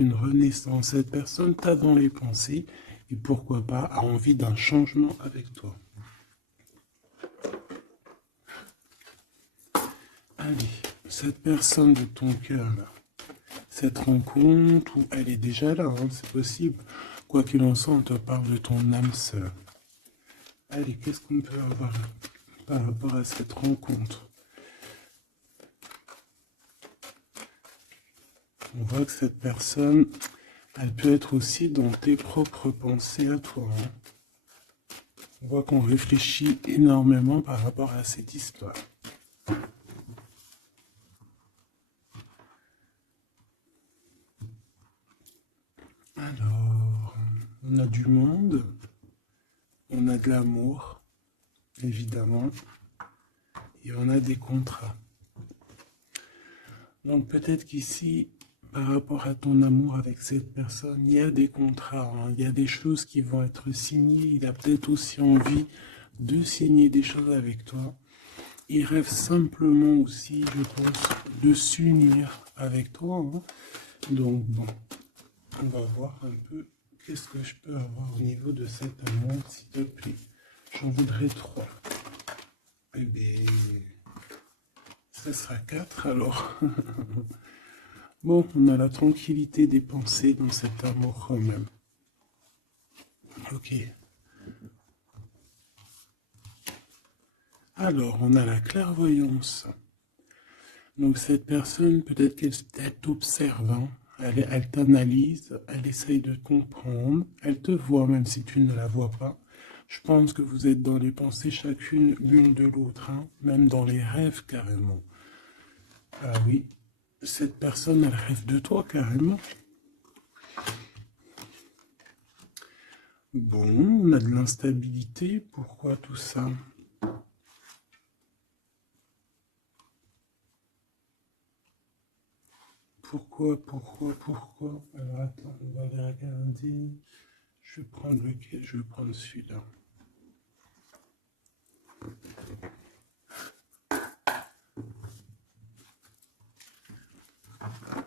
une renaissance. Cette personne t'a dans les pensées et pourquoi pas a envie d'un changement avec toi. Allez, cette personne de ton cœur là, cette rencontre où elle est déjà là, hein, c'est possible. Quoi qu'il en soit, on te parle de ton âme sœur. Allez, qu'est-ce qu'on peut avoir par rapport à cette rencontre? On voit que cette personne, elle peut être aussi dans tes propres pensées à toi. Hein. On voit qu'on réfléchit énormément par rapport à cette histoire. Alors, on a du monde, on a de l'amour, évidemment, et on a des contrats. Donc peut-être qu'ici, par rapport à ton amour avec cette personne, il y a des contrats, hein, il y a des choses qui vont être signées, il a peut-être aussi envie de signer des choses avec toi. Il rêve simplement aussi, je pense, de s'unir avec toi. Hein. Donc bon, on va voir un peu qu'est-ce que je peux avoir au niveau de cet amour, s'il te plaît. J'en voudrais 3. Eh bien, ça sera 4 alors. Bon, on a la tranquillité des pensées dans cet amour quand même. Ok. Alors, on a la clairvoyance. Donc cette personne, peut-être qu'elle t'observe, hein. Elle t'analyse, elle essaye de comprendre, elle te voit même si tu ne la vois pas. Je pense que vous êtes dans les pensées chacune l'une de l'autre, hein, même dans les rêves carrément. Ah oui, cette personne, elle rêve de toi carrément. Bon, on a de l'instabilité, pourquoi tout ça? Pourquoi? Alors attends, on va les regarder. Je vais prendre lequel? Je vais prendre celui-là.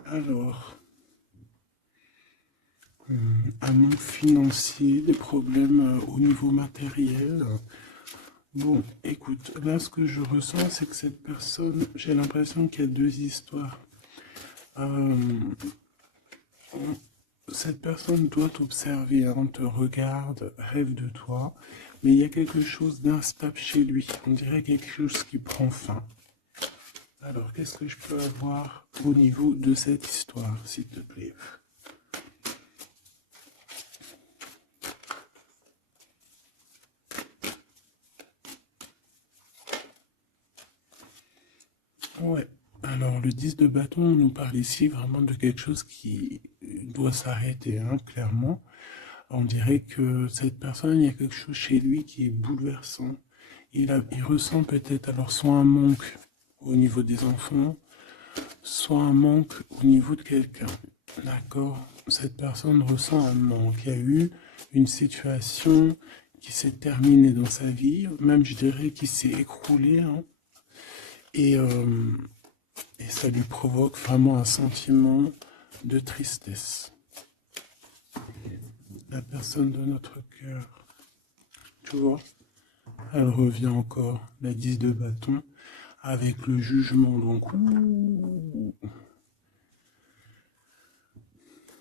Alors, un manque financier, des problèmes au niveau matériel. Bon, écoute, là ce que je ressens, c'est que cette personne, j'ai l'impression qu'il y a 2 histoires. Euh, Cette personne doit t'observer, hein, te regarde, rêve de toi, mais il y a quelque chose d'instable chez lui. On dirait quelque chose qui prend fin. Alors, qu'est-ce que je peux avoir au niveau de cette histoire, s'il te plaît? Ouais. Alors, le 10 de bâton nous parle ici vraiment de quelque chose qui doit s'arrêter, hein, clairement. On dirait que cette personne, il y a quelque chose chez lui qui est bouleversant. Il ressent peut-être alors soit un manque au niveau des enfants, soit un manque au niveau de quelqu'un. D'accord? Cette personne ressent un manque. Il y a eu une situation qui s'est terminée dans sa vie, même je dirais qui s'est écroulée, hein, et, euh, et ça lui provoque vraiment un sentiment de tristesse. La personne de notre cœur, tu vois, elle revient encore, la 10 de bâton, avec le jugement. Donc,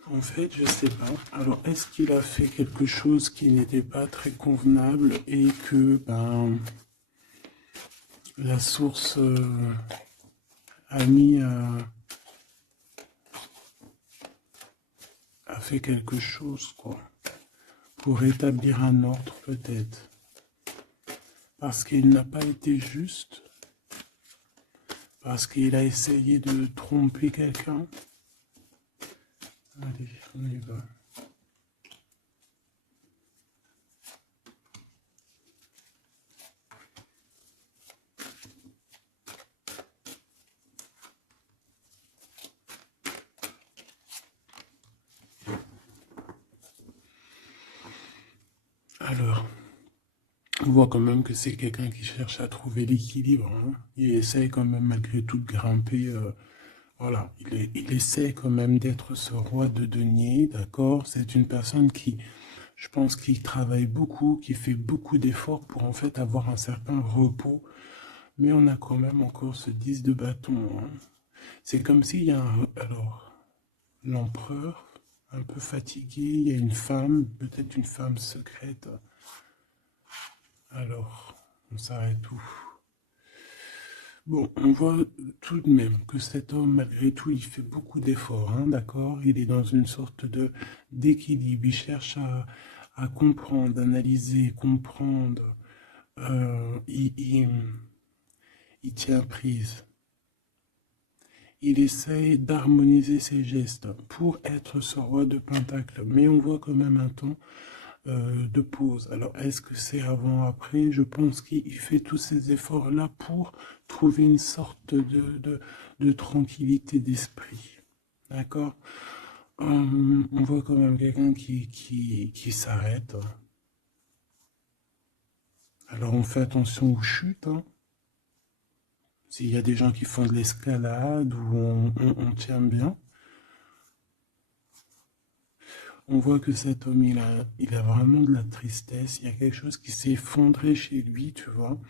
en fait, je sais pas. Alors, est-ce qu'il a fait quelque chose qui n'était pas très convenable et que la source a mis a fait quelque chose, quoi, pour établir un ordre peut-être, parce qu'il n'a pas été juste, parce qu'il a essayé de tromper quelqu'un. Allez, on y va. Alors, on voit quand même que c'est quelqu'un qui cherche à trouver l'équilibre, hein. Il essaye quand même malgré tout de grimper Voilà, il essaie quand même d'être ce roi de denier, d'accord? C'est une personne qui, je pense, qui travaille beaucoup, qui fait beaucoup d'efforts pour en fait avoir un certain repos, mais on a quand même encore ce 10 de bâton, hein. C'est comme s'il y a un... Alors, l'empereur, un peu fatigué, il y a une femme, peut-être une femme secrète. Alors, on s'arrête où? Bon, on voit tout de même que cet homme, malgré tout, il fait beaucoup d'efforts, hein, d'accord? Il est dans une sorte de d'équilibre, il cherche à comprendre, analyser, comprendre. Il tient prise. Il essaye d'harmoniser ses gestes pour être ce roi de Pentacle. Mais on voit quand même un temps de pause. Alors, est-ce que c'est avant, après? Je pense qu'il fait tous ces efforts-là pour trouver une sorte de tranquillité d'esprit. D'accord? On voit quand même quelqu'un qui s'arrête. Alors, on fait attention aux chutes, hein. S'il y a des gens qui font de l'escalade où on tient bien, on voit que cet homme, il a vraiment de la tristesse. Il y a quelque chose qui s'est effondré chez lui, tu vois.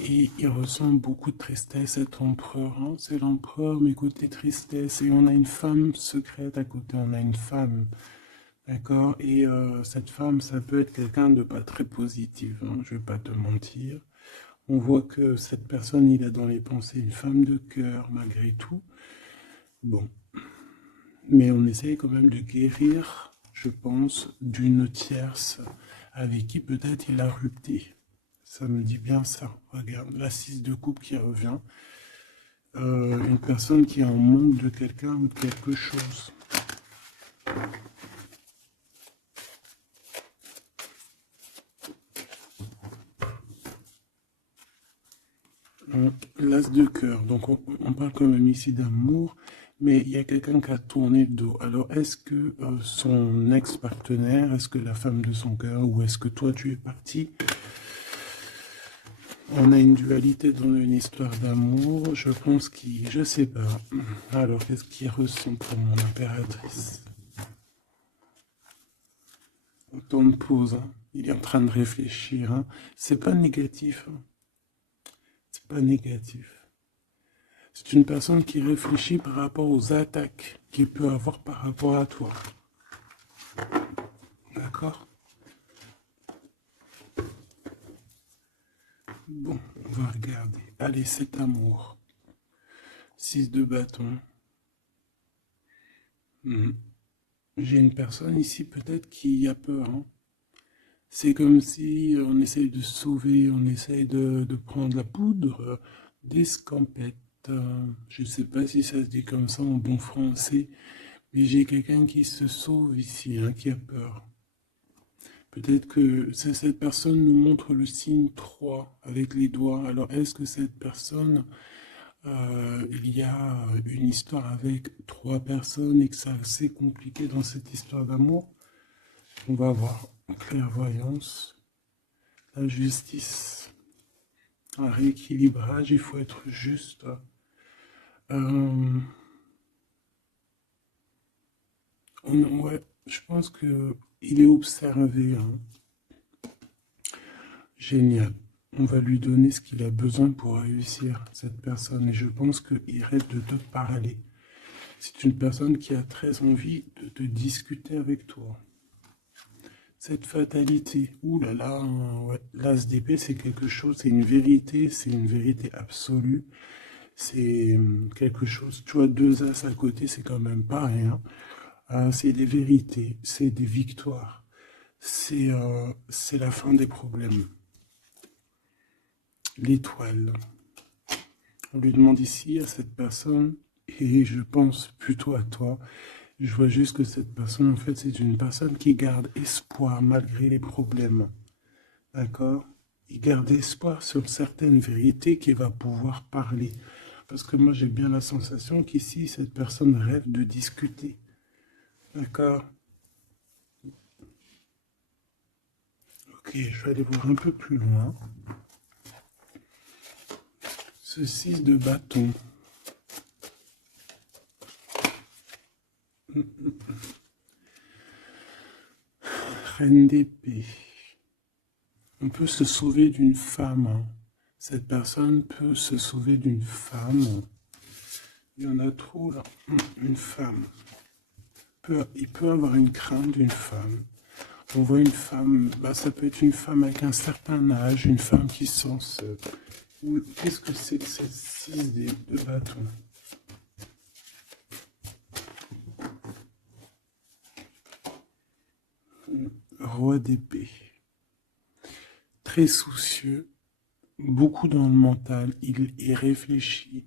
Et il ressent beaucoup de tristesse, cet empereur, hein. C'est l'empereur, mais côté tristesse. Et on a une femme secrète à côté, on a une femme, d'accord? Et cette femme, ça peut être quelqu'un de pas très positif, hein, je vais pas te mentir. On voit que cette personne, il a dans les pensées une femme de cœur, malgré tout. Bon, mais on essaye quand même de guérir, je pense, d'une tierce avec qui peut-être il a rupté. Ça me dit bien ça. Regarde, la 6 de coupe qui revient. Une personne qui est en manque de quelqu'un ou de quelque chose. L'as de cœur. Donc on parle quand même ici d'amour, mais il y a quelqu'un qui a tourné le dos. Alors est-ce que son ex-partenaire, est-ce que la femme de son cœur, ou est-ce que toi tu es parti? On a une dualité dans une histoire d'amour. Je pense qu'il... Je sais pas. Alors qu'est-ce qu'il ressent pour mon impératrice? Autant de pause, hein. Il est en train de réfléchir, hein. C'est pas négatif, hein. C'est pas négatif. C'est une personne qui réfléchit par rapport aux attaques qu'il peut avoir par rapport à toi. D'accord? Bon, on va regarder. Allez, cet amour. 6 de bâton. J'ai une personne ici peut-être qui a peur, hein. C'est comme si on essaye de sauver, on essaye de prendre la poudre d'escampette. Je ne sais pas si ça se dit comme ça en bon français, mais j'ai quelqu'un qui se sauve ici, hein, qui a peur. Peut-être que cette personne nous montre le signe 3 avec les doigts. Alors est-ce que cette personne, il y a une histoire avec 3 personnes et que c'est assez compliqué dans cette histoire d'amour? On va voir. Clairvoyance, la justice, un rééquilibrage, il faut être juste. Ouais, je pense que il est observé, hein. Génial. On va lui donner ce qu'il a besoin pour réussir, cette personne. Et je pense qu'il rêve de te parler. C'est une personne qui a très envie de te discuter avec toi. Cette fatalité, ouh là là, ouais. L'as d'épée, c'est quelque chose, c'est une vérité absolue. C'est quelque chose, tu vois, 2 as à côté, c'est quand même pas rien. C'est des vérités, c'est des victoires. C'est la fin des problèmes. L'étoile. On lui demande ici à cette personne, et je pense plutôt à toi. Je vois juste que cette personne, en fait, c'est une personne qui garde espoir malgré les problèmes. D'accord? Il garde espoir sur certaines vérités qu'il va pouvoir parler. Parce que moi, j'ai bien la sensation qu'ici, cette personne rêve de discuter. D'accord? Ok, je vais aller voir un peu plus loin. Ce 6 de bâton. Reine d'épée. On peut se sauver d'une femme, hein. Cette personne peut se sauver d'une femme. Il y en a trop là. Une femme. Il peut avoir une crainte d'une femme. On voit une femme, bah, ça peut être une femme avec un certain âge, une femme qui sent seule. Qu'est-ce que c'est que cette 6 de bâton? Roi d'épée. Très soucieux, beaucoup dans le mental, il réfléchit.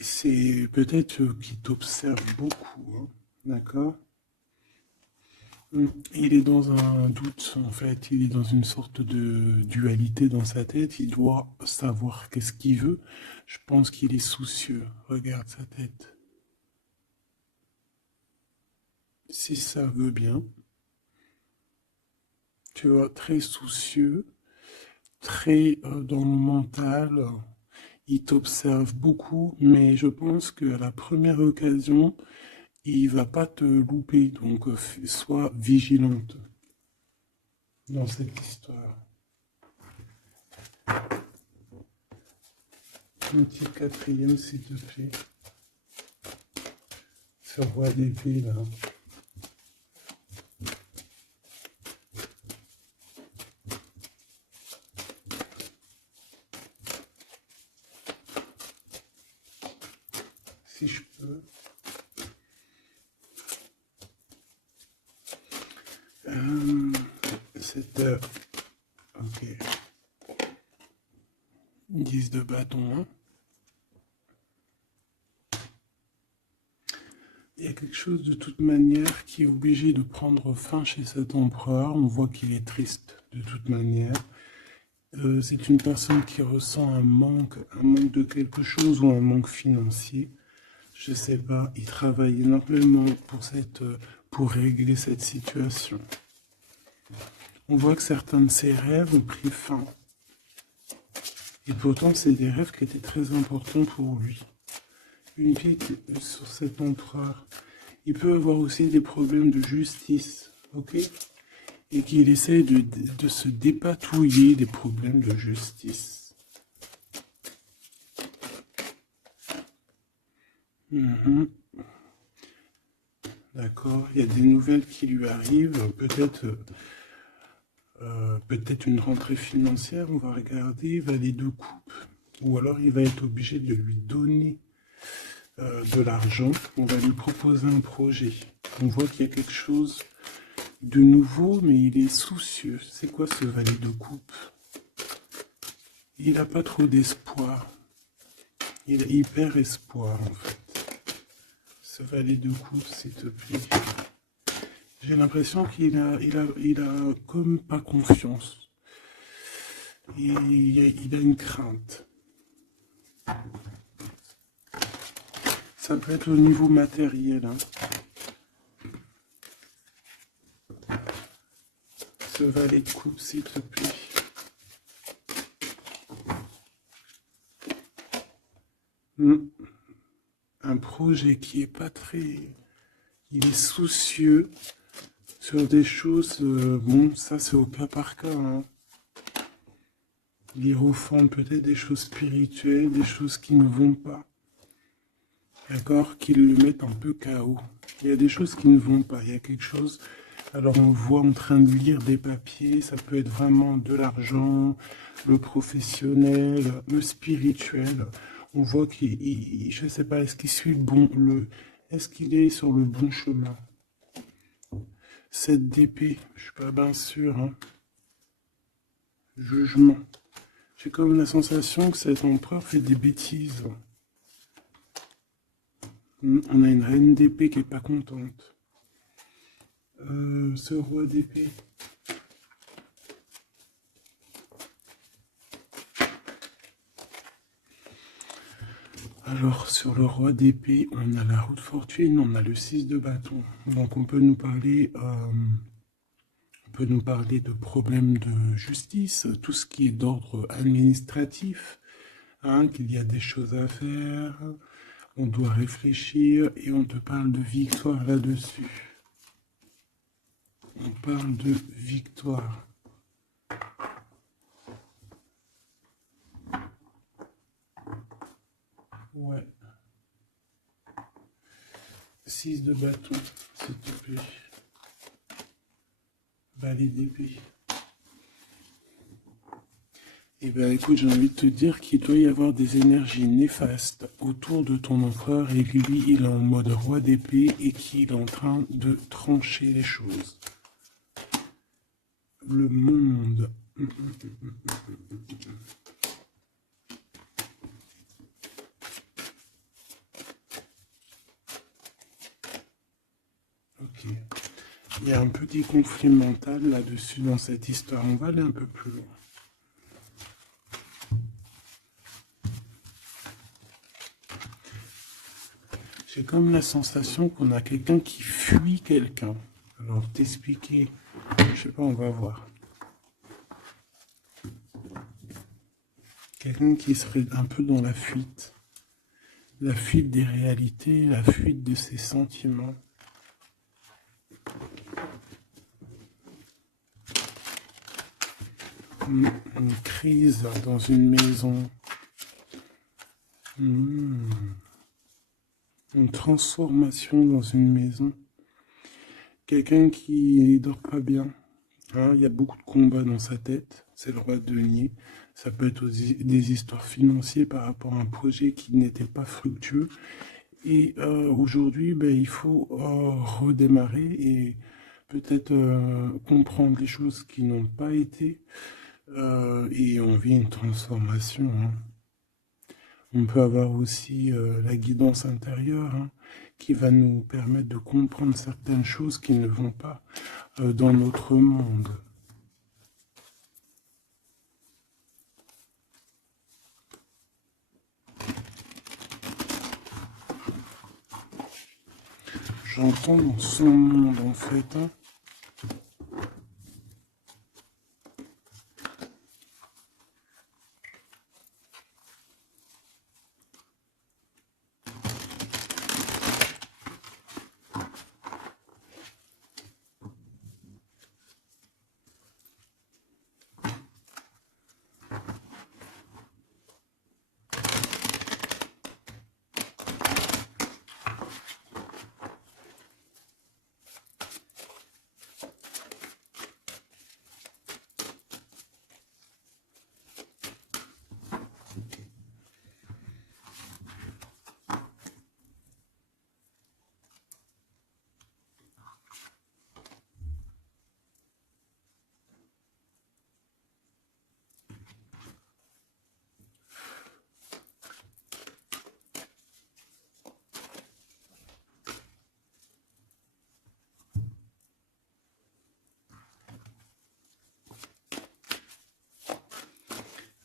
C'est peut-être qu'il t'observe beaucoup, hein, d'accord? Il est dans un doute, en fait, il est dans une sorte de dualité dans sa tête, il doit savoir qu'est-ce qu'il veut. Je pense qu'il est soucieux, regarde sa tête. Si ça veut bien, tu vois, très soucieux, très dans le mental, il t'observe beaucoup, mais je pense qu'à la première occasion, il va pas te louper, donc sois vigilante dans cette histoire. Un petit quatrième, s'il te plaît. Ce roi d'épée, là. Si je peux. Cette... ok. 10 de bâton, hein. Il y a quelque chose de toute manière qui est obligé de prendre fin chez cet empereur. On voit qu'il est triste de toute manière. C'est une personne qui ressent un manque de quelque chose ou un manque financier. Je sais pas, il travaille énormément pour régler cette situation. On voit que certains de ses rêves ont pris fin. Et pourtant, c'est des rêves qui étaient très importants pour lui. Une pique sur cet empereur. Il peut avoir aussi des problèmes de justice, ok? Et qu'il essaie de se dépatouiller des problèmes de justice. D'accord, il y a des nouvelles qui lui arrivent, peut-être une rentrée financière, on va regarder, il va les deux coupes. Ou alors il va être obligé de lui donner de l'argent, on va lui proposer un projet. On voit qu'il y a quelque chose de nouveau, mais il est soucieux. C'est quoi ce valet de coupe? Il n'a pas trop d'espoir. Il a hyper espoir, en fait. Ce valet de coupe, s'il te plaît. J'ai l'impression qu'il a comme pas confiance. Il a une crainte. Ça peut être au niveau matériel, hein. Ce valet de coupe, s'il te plaît. Un projet qui est pas très... Il est soucieux sur des choses... bon, ça c'est au cas par cas, hein. Il refond peut-être des choses spirituelles, des choses qui ne vont pas. D'accord? Qui le mettent un peu KO. Il y a des choses qui ne vont pas. Il y a quelque chose... Alors on voit en train de lire des papiers, ça peut être vraiment de l'argent, le professionnel, le spirituel. On voit qu'il, je ne sais pas, est-ce qu'il suit est-ce qu'il est sur le bon chemin? Cette d'épée, je suis pas bien sûr, hein. Jugement. J'ai comme la sensation que cet empereur fait des bêtises. On a une reine d'épée qui est pas contente. Ce roi d'épée. Alors, sur le roi d'épée, on a la roue de fortune, on a le 6 de bâton. Donc, on peut nous parler de problèmes de justice, tout ce qui est d'ordre administratif, hein, qu'il y a des choses à faire, on doit réfléchir et on te parle de victoire là-dessus. On parle de victoire. Ouais. 6 de bâton, s'il te plaît. Valet d'épée. Eh bien, écoute, j'ai envie de te dire qu'il doit y avoir des énergies néfastes autour de ton empereur et que lui, il est en mode roi d'épée et qu'il est en train de trancher les choses. Le monde. Ok. Il y a un petit conflit mental là-dessus dans cette histoire. On va aller un peu plus loin. J'ai comme la sensation qu'on a quelqu'un qui fuit quelqu'un. Alors, t'expliquer, je sais pas, on va voir. Quelqu'un qui serait un peu dans la fuite. La fuite des réalités, la fuite de ses sentiments. Une crise dans une maison. Une transformation dans une maison. Quelqu'un qui dort pas bien. Hein, il y a beaucoup de combats dans sa tête. C'est le roi de denier. Ça peut être aussi des histoires financières par rapport à un projet qui n'était pas fructueux. Et aujourd'hui, ben, il faut redémarrer et peut-être comprendre les choses qui n'ont pas été. Et on vit une transformation. Hein. On peut avoir aussi la guidance intérieure, hein, qui va nous permettre de comprendre certaines choses qui ne vont pas dans notre monde. J'entends dans son monde en fait. Hein.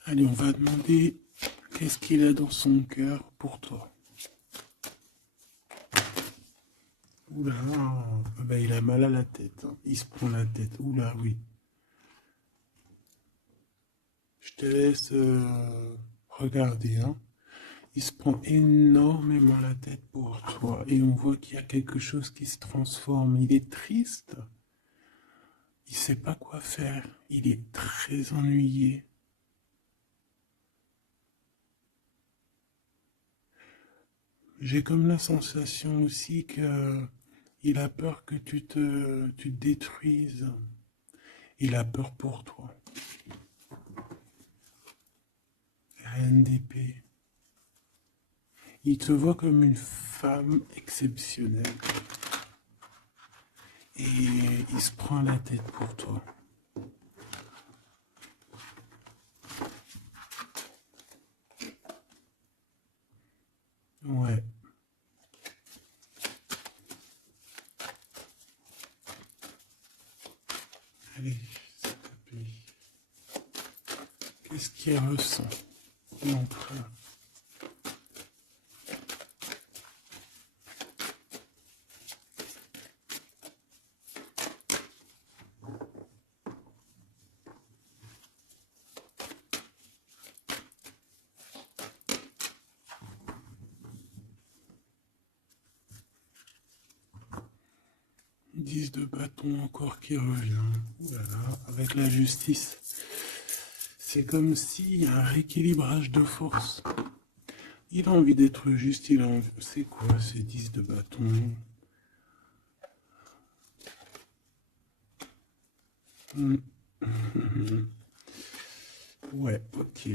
Allez, on va demander qu'est-ce qu'il a dans son cœur pour toi. Oula, ben, il a mal à la tête. Hein. Il se prend la tête. Oula, oui. Je te laisse regarder. Hein. Il se prend énormément la tête pour toi. Et on voit qu'il y a quelque chose qui se transforme. Il est triste. Il ne sait pas quoi faire. Il est très ennuyé. J'ai comme la sensation aussi que il a peur que tu te détruises. Il a peur pour toi. Reine d'épée. Il te voit comme une femme exceptionnelle. Et il se prend la tête pour toi. Ouais. Allez, s'il te plaît. Qu'est-ce qu'il ressent, l'empereur? 10 de bâton encore qui revient. Voilà, avec la justice. C'est comme s'il y a un rééquilibrage de force. Il a envie d'être juste, il a envie... C'est quoi ces 10 de bâton? Ouais, ok.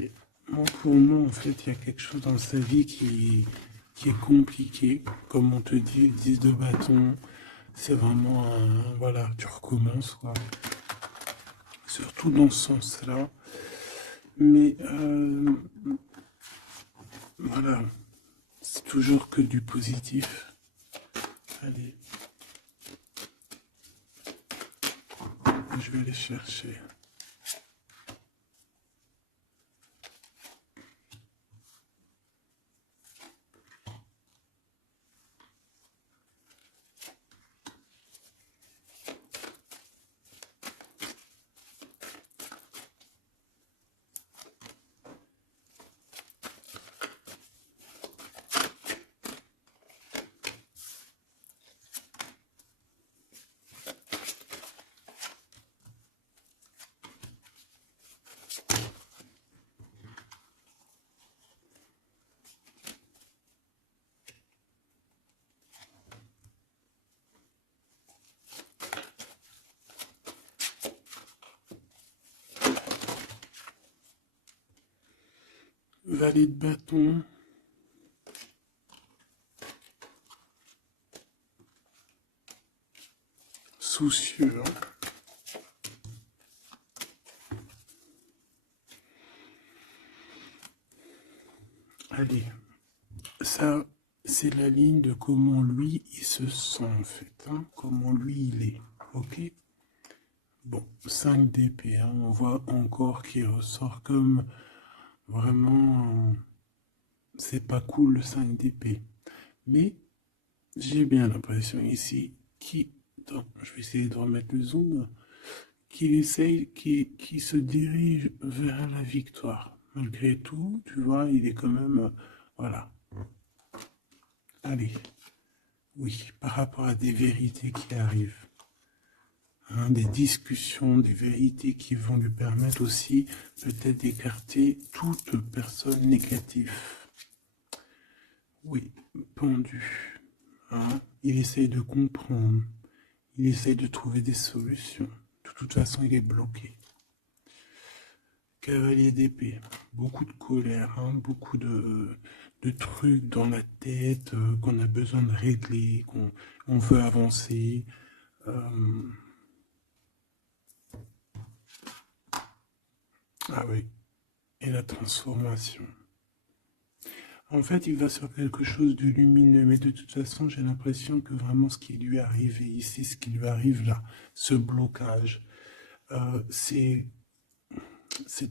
Bon, pour nous, en fait, il y a quelque chose dans sa vie qui est compliqué. Comme on te dit, 10 de bâton, c'est vraiment un... Voilà, tu recommences, quoi. Surtout dans ce sens-là. Mais, voilà, c'est toujours que du positif. Allez. Je vais les chercher. Valet de bâton. Soucieux. Allez, ça, c'est la ligne de comment lui, il se sent en fait, hein, comment lui, il est, ok? Bon, 5 d'épée, hein, on voit encore qu'il ressort comme vraiment, c'est pas cool le 5 d'épée. Mais j'ai bien l'impression ici qu'il, attends, je vais essayer de remettre le zoom, qu'il essaye, qu'il se dirige vers la victoire. Malgré tout, tu vois, il est quand même, voilà. Allez, oui, par rapport à des vérités qui arrivent. Hein, des discussions, des vérités qui vont lui permettre aussi peut-être d'écarter toute personne négative. Oui, pendu. Hein, il essaye de comprendre. Il essaye de trouver des solutions. De toute façon, il est bloqué. Cavalier d'épée. Beaucoup de colère, hein, beaucoup de trucs dans la tête qu'on a besoin de régler, qu'on veut avancer. Ah oui, et la transformation. En fait, il va sur quelque chose de lumineux, mais de toute façon, j'ai l'impression que vraiment ce qui lui est arrivé ici, ce qui lui arrive là, ce blocage, c'est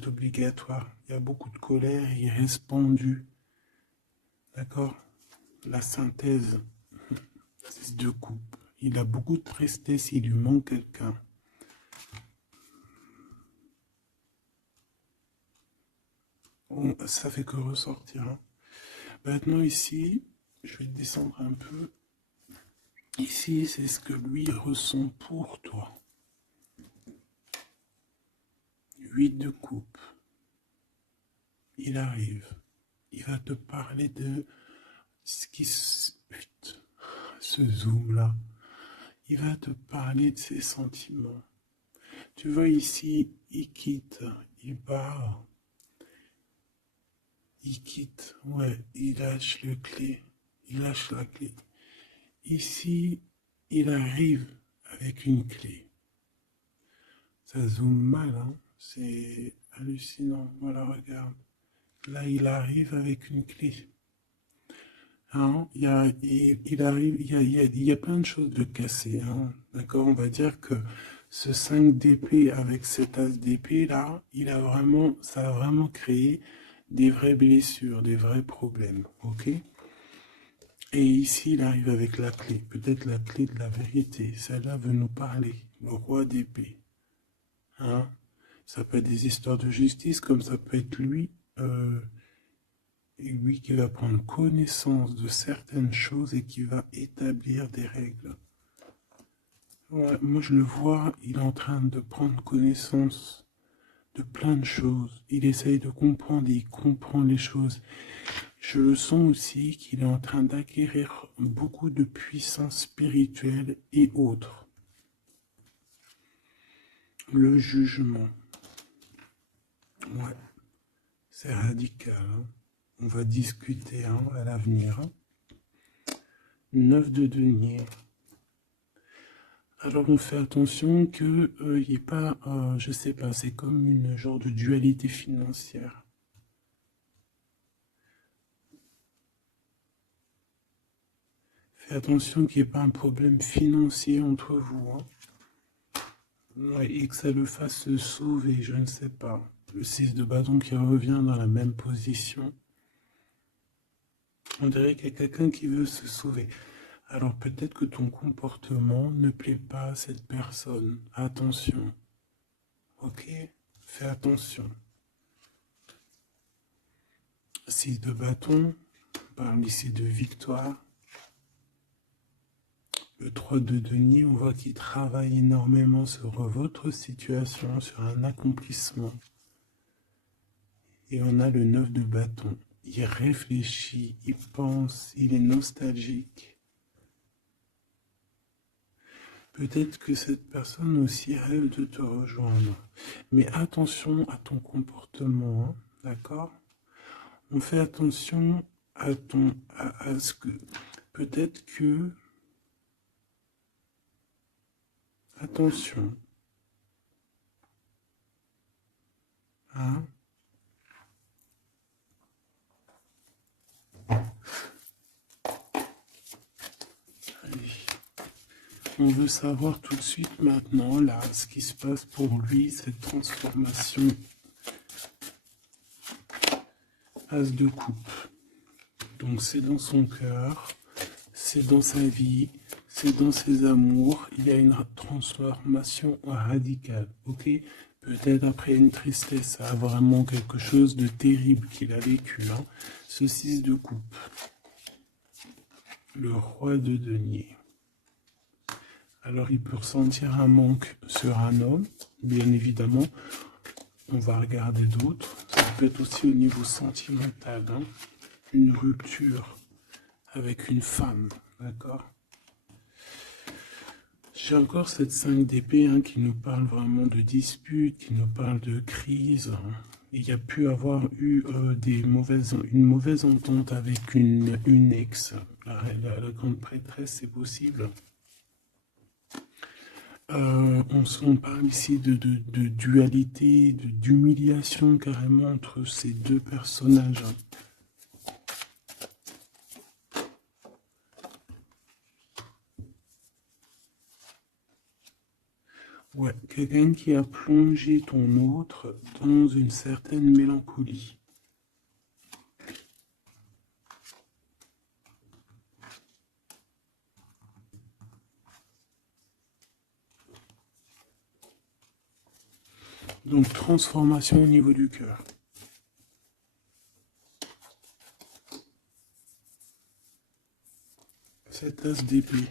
obligatoire. Il y a beaucoup de colère, il reste pendu. D'accord? La synthèse, c'est de coupe. Il a beaucoup de tristesse, il lui manque quelqu'un. Ça fait que ressortir. Hein. Maintenant ici, je vais descendre un peu. Ici, c'est ce que lui ressent pour toi. 8 de coupe. Il arrive. Il va te parler de ce qui se... Putain, ce zoom-là. Il va te parler de ses sentiments. Tu vois ici, il quitte, il part. Il quitte, ouais, il lâche le clé. Il lâche la clé. Ici, il arrive avec une clé. Ça zoome mal, hein. C'est hallucinant. Voilà, regarde. Là, il arrive avec une clé. Hein, il arrive, il y a plein de choses de cassées. Hein, d'accord, on va dire que ce 5 d'épée avec cet as d'épée là, ça a vraiment créé des vraies blessures, des vrais problèmes. Ok. Et ici, il arrive avec la clé, peut-être la clé de la vérité. Celle-là veut nous parler, le roi d'épée. Hein, ça peut être des histoires de justice, comme ça peut être lui. Et lui qui va prendre connaissance de certaines choses et qui va établir des règles. Ouais, moi je le vois, il est en train de prendre connaissance de plein de choses. Il essaye de comprendre et il comprend les choses. Je le sens aussi qu'il est en train d'acquérir beaucoup de puissance spirituelle et autres. Le jugement, ouais, c'est radical, hein. On va discuter hein, à l'avenir. 9 de denier. Alors on fait attention que il n'y ait pas, je sais pas, c'est comme une genre de dualité financière. Fais attention qu'il n'y ait pas un problème financier entre vous, hein. Ouais, et que ça le fasse se sauver, je ne sais pas. Le 6 de bâton qui revient dans la même position. On dirait qu'il y a quelqu'un qui veut se sauver. Alors peut-être que ton comportement ne plaît pas à cette personne. Attention. Ok? Fais attention. 6 de bâton, on parle ici de victoire. Le 3 de denier, on voit qu'il travaille énormément sur votre situation, sur un accomplissement. Et on a le 9 de bâton. Il réfléchit, il pense, il est nostalgique. Peut-être que cette personne aussi rêve de te rejoindre. Mais attention à ton comportement, hein, d'accord? On fait attention à ce que... Peut-être que... Attention. Hein? Allez. On veut savoir tout de suite maintenant, là, ce qui se passe pour lui, cette transformation. As de coupe. Donc c'est dans son cœur, c'est dans sa vie, c'est dans ses amours. Il y a une transformation radicale, ok? Peut-être après une tristesse, ça a vraiment quelque chose de terrible qu'il a vécu, hein. Ce 6 de coupe. Le roi de denier. Alors il peut ressentir un manque sur un homme, bien évidemment. On va regarder d'autres. Ça peut être aussi au niveau sentimental, hein. Une rupture avec une femme, d'accord? J'ai encore cette 5 d'épée hein, qui nous parle vraiment de dispute, qui nous parle de crise. Hein. Il y a pu avoir eu une mauvaise entente avec une ex. La grande prêtresse, c'est possible. On parle ici de dualité, d'humiliation carrément entre ces deux personnages. Ouais, quelqu'un qui a plongé ton autre dans une certaine mélancolie. Donc transformation au niveau du cœur. Cette as d'épée.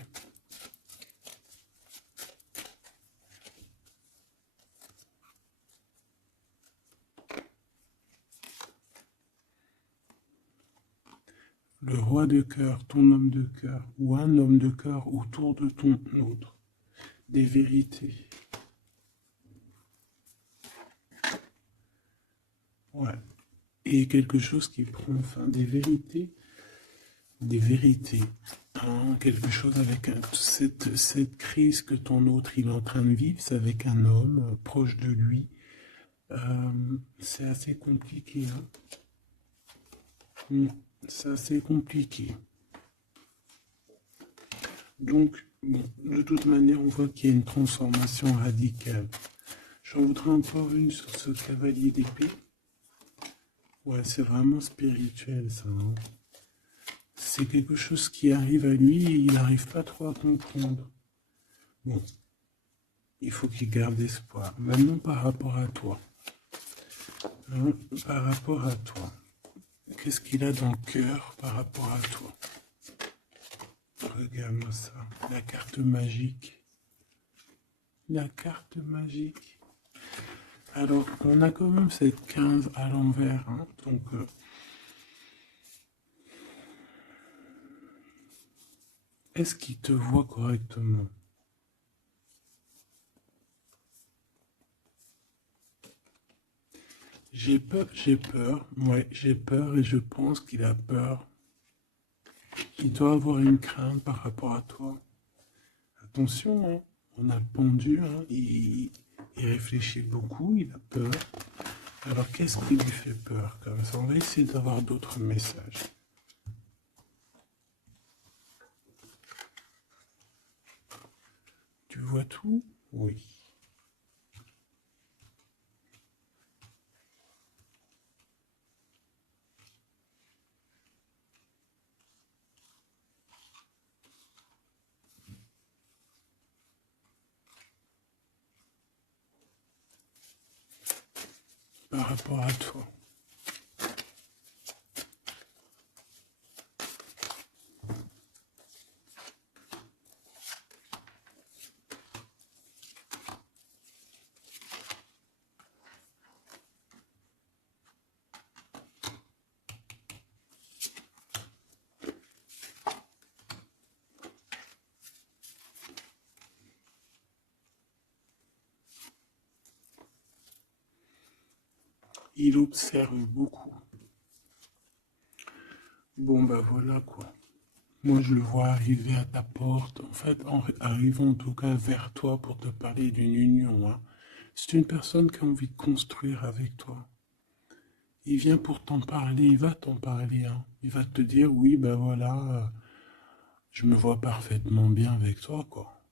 Le roi de cœur, ton homme de cœur, ou un homme de cœur autour de ton autre. Des vérités. Ouais. Et quelque chose qui prend fin. Des vérités. Des vérités. Hein, quelque chose avec cette crise que ton autre il est en train de vivre, c'est avec un homme proche de lui. C'est assez compliqué. Hein. C'est assez compliqué. Donc, bon, de toute manière, on voit qu'il y a une transformation radicale. J'en voudrais encore une sur ce cavalier d'épée. Ouais, c'est vraiment spirituel, ça. Hein. C'est quelque chose qui arrive à lui et il n'arrive pas trop à comprendre. Bon, il faut qu'il garde espoir. Maintenant, par rapport à toi. Hein, par rapport à toi. Qu'est-ce qu'il a dans le cœur par rapport à toi? Regarde-moi ça. La carte magique. La carte magique. Alors, on a quand même cette 15 à l'envers, hein, donc est-ce qu'il te voit correctement? Ouais, j'ai peur et je pense qu'il a peur. Il doit avoir une crainte par rapport à toi. Attention, hein, on a le pendu, hein, il réfléchit beaucoup, il a peur. Alors, qu'est-ce qui lui fait peur comme ça? On va essayer d'avoir d'autres messages. Tu vois tout? Oui. Par rapport à toi. Il observe beaucoup. Bon, bah voilà quoi. Moi, je le vois arriver à ta porte, en fait, en arrivant en tout cas vers toi pour te parler d'une union, hein. C'est une personne qui a envie de construire avec toi. Il vient pour t'en parler, il va t'en parler, hein. Il va te dire, oui, ben voilà, je me vois parfaitement bien avec toi, quoi.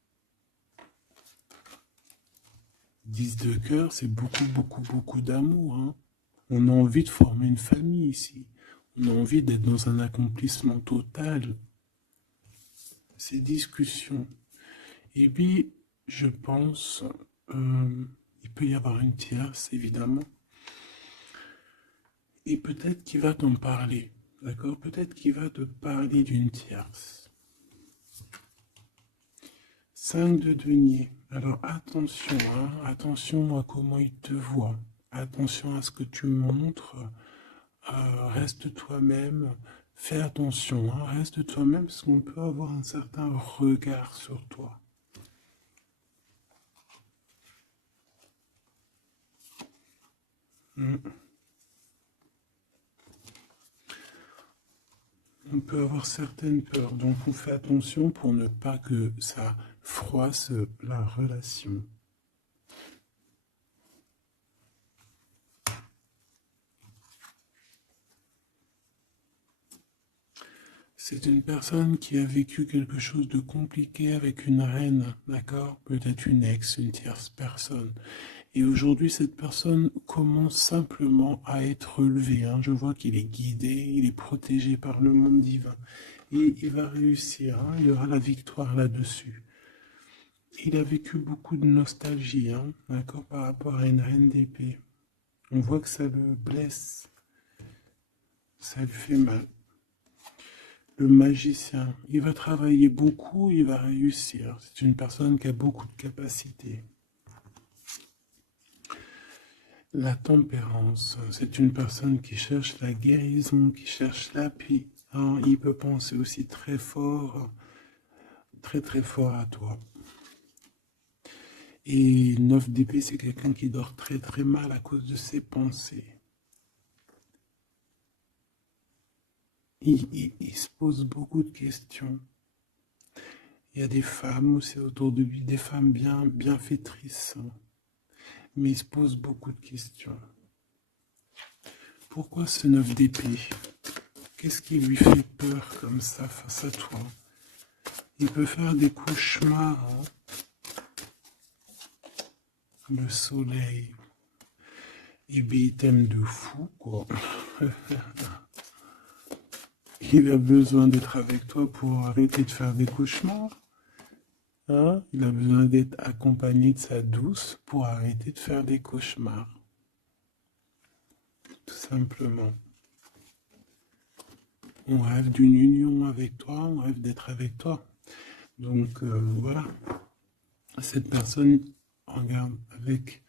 10 de cœur, c'est beaucoup, beaucoup, beaucoup d'amour, hein. On a envie de former une famille ici. On a envie d'être dans un accomplissement total. Ces discussions. Et puis, je pense, il peut y avoir une tierce, évidemment. Et peut-être qu'il va t'en parler. D'accord? Peut-être qu'il va te parler d'une tierce. 5 de denier. Alors attention, hein, attention à comment il te voit. Attention à ce que tu montres. Reste toi-même. Fais attention, hein, reste toi-même parce qu'on peut avoir un certain regard sur toi. On peut avoir certaines peurs, donc on fait attention pour ne pas que ça froisse la relation. C'est une personne qui a vécu quelque chose de compliqué avec une reine, d'accord? Peut-être une ex, une tierce personne. Et aujourd'hui, cette personne commence simplement à être relevée, hein. Je vois qu'il est guidé, il est protégé par le monde divin. Et il va réussir, hein. Il y aura la victoire là-dessus. Il a vécu beaucoup de nostalgie, hein, d'accord, par rapport à une reine d'épée. On voit que ça le blesse, ça lui fait mal. Le magicien, il va travailler beaucoup, il va réussir. C'est une personne qui a beaucoup de capacités. La tempérance, c'est une personne qui cherche la guérison, qui cherche l'appui. Hein, il peut penser aussi très fort, très très fort à toi. Et 9 d'épée, c'est quelqu'un qui dort très très mal à cause de ses pensées. Il se pose beaucoup de questions. Il y a des femmes aussi autour de lui, des femmes bien bienfaitrices. Mais il se pose beaucoup de questions. Pourquoi ce 9 d'épée? Qu'est-ce qui lui fait peur comme ça face à toi? Il peut faire des cauchemars, hein. Le soleil. Et bien, il t'aime de fou, quoi. Il a besoin d'être avec toi pour arrêter de faire des cauchemars. Hein? Il a besoin d'être accompagné de sa douce pour arrêter de faire des cauchemars. Tout simplement. On rêve d'une union avec toi, on rêve d'être avec toi. Donc voilà. Cette personne, regarde, avec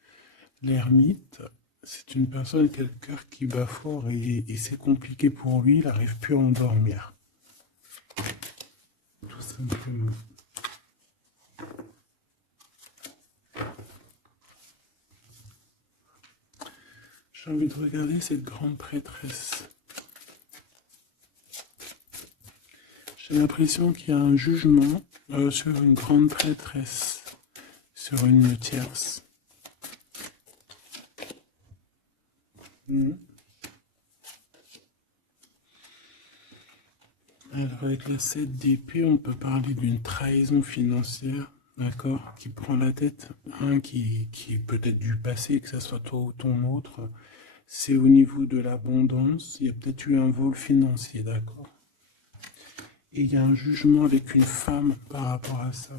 l'ermite, c'est une personne qui a le cœur qui bat fort et c'est compliqué pour lui, il n'arrive plus à endormir. Tout simplement. J'ai envie de regarder cette grande prêtresse. J'ai l'impression qu'il y a un jugement sur une grande prêtresse, sur une tierce. Alors avec la 7 d'épée, on peut parler d'une trahison financière, d'accord, qui prend la tête, qui est peut-être du passé, que ce soit toi ou ton autre. C'est au niveau de l'abondance, il y a peut-être eu un vol financier, d'accord. Et il y a un jugement avec une femme par rapport à ça.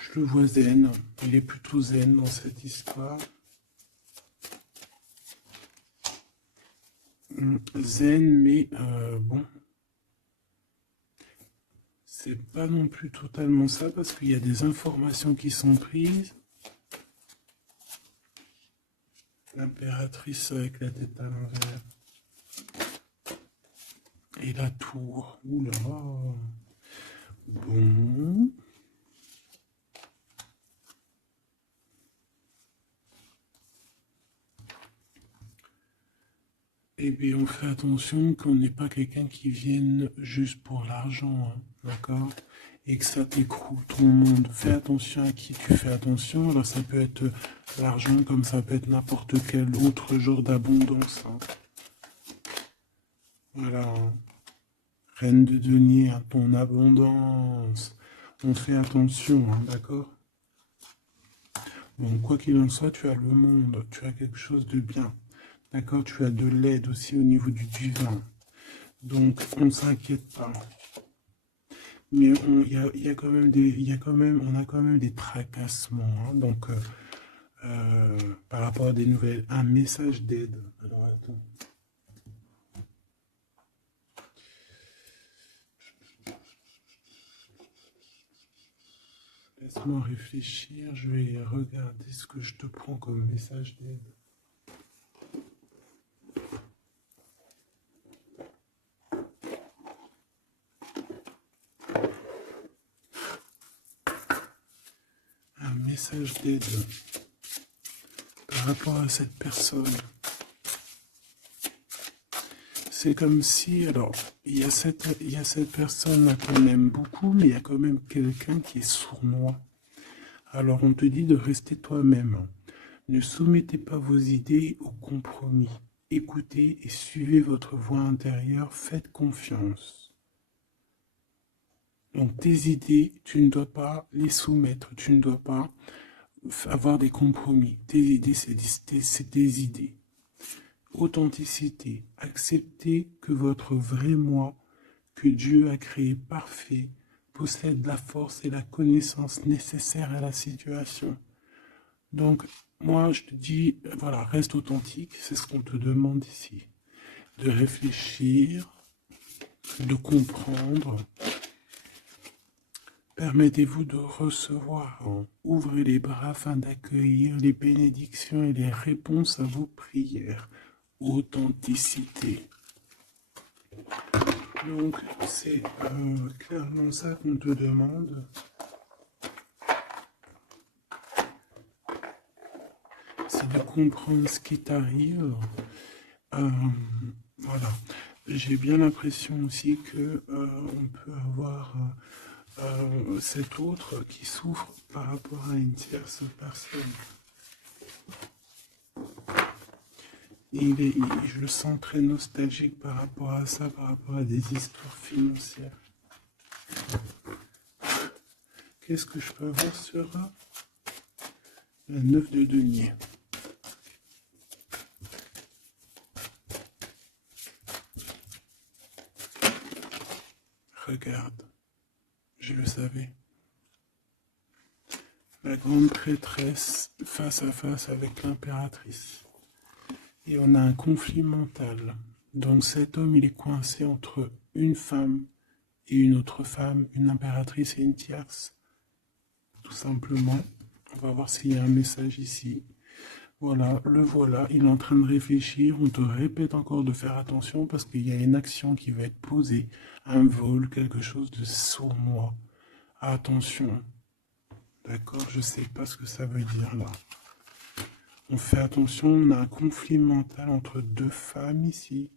Je le vois zen, il est plutôt zen dans cette histoire. Zen, mais bon, c'est pas non plus totalement ça parce qu'il y a des informations qui sont prises. L'impératrice avec la tête à l'envers. Et la tour. Oula. Bon. Eh bien, on fait attention qu'on n'ait pas quelqu'un qui vienne juste pour l'argent, hein, d'accord? Et que ça t'écroule ton monde. Fais attention à qui tu fais attention. Alors, ça peut être l'argent comme ça peut être n'importe quel autre genre d'abondance. Hein. Voilà. Reine de denier, à ton abondance. On fait attention, hein, d'accord? Bon, quoi qu'il en soit, tu as le monde, tu as quelque chose de bien. D'accord, tu as de l'aide aussi au niveau du divin. Donc, on ne s'inquiète pas. Mais il y a quand même on a quand même des tracassements. Hein, donc, par rapport à des nouvelles, un message d'aide. Alors, attends. Laisse-moi réfléchir. Je vais regarder ce que je te prends comme message d'aide. Message d'aide par rapport à cette personne. C'est comme si, alors, il y a cette personne-là qu'on aime beaucoup, mais il y a quand même quelqu'un qui est sournois. Alors, on te dit de rester toi-même. Ne soumettez pas vos idées au compromis. Écoutez et suivez votre voix intérieure, faites confiance. Donc tes idées, tu ne dois pas les soumettre, tu ne dois pas avoir des compromis. Tes idées, c'est tes idées. Authenticité, accepter que votre vrai moi, que Dieu a créé parfait, possède la force et la connaissance nécessaires à la situation. Donc, moi, je te dis, voilà, reste authentique, c'est ce qu'on te demande ici. De réfléchir, de comprendre. Permettez-vous de recevoir. Ouvrez les bras afin d'accueillir les bénédictions et les réponses à vos prières. Authenticité. Donc, c'est clairement ça qu'on te demande. C'est de comprendre ce qui t'arrive. Voilà. J'ai bien l'impression aussi que on peut avoir cet autre qui souffre par rapport à une tierce personne. Je le sens très nostalgique par rapport à ça, par rapport à des histoires financières. Qu'est-ce que je peux avoir sur la 9 de denier? Regarde, je le savais. La grande prêtresse face à face avec l'impératrice. Et on a un conflit mental. Donc cet homme, il est coincé entre une femme et une autre femme, une impératrice et une tierce. tout simplement. On va voir s'il y a un message ici. Voilà, le voilà, il est en train de réfléchir. On te répète encore de faire attention parce qu'il y a une action qui va être posée. Un vol, quelque chose de sournois. Attention. D'accord, je sais pas ce que ça veut dire là. On fait attention, on a un conflit mental entre deux femmes ici.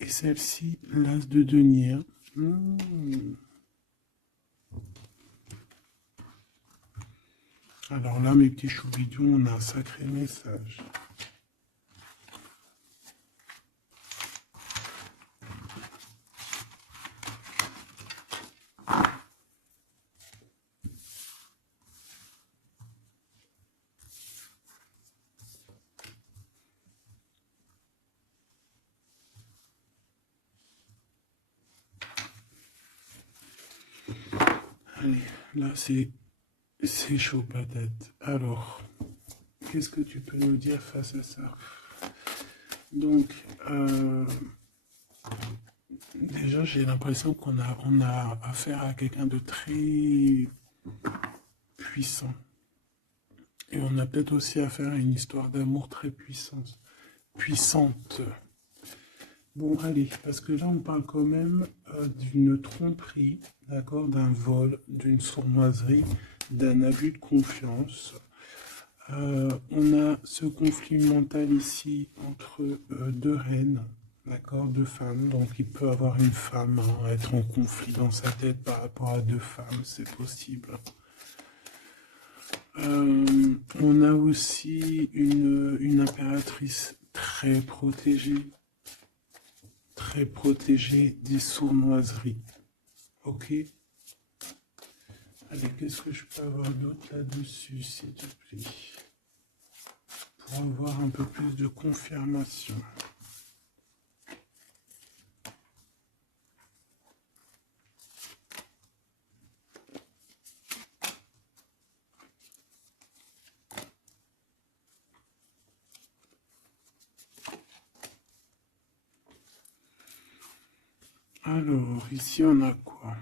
Et celle-ci, l'as de denier. Alors là, mes petits choubidous, on a un sacré message. Allez, là, c'est chaud patate. Alors, qu'est-ce que tu peux nous dire face à ça? Donc, déjà, j'ai l'impression qu'on a affaire à quelqu'un de très puissant. Et on a peut-être aussi affaire à une histoire d'amour très puissante. Bon, allez, parce que là, on parle quand même d'une tromperie, d'accord, d'un vol, d'une sournoiserie, d'un abus de confiance. On a ce conflit mental ici entre deux reines, d'accord, deux femmes. Donc, il peut avoir une femme être en conflit dans sa tête par rapport à deux femmes, c'est possible. On a aussi une impératrice très protégée des sournoiseries. Ok? Allez, qu'est-ce que je peux avoir d'autre là-dessus, s'il te plaît? Pour avoir un peu plus de confirmation. Alors, ici, on a quoi?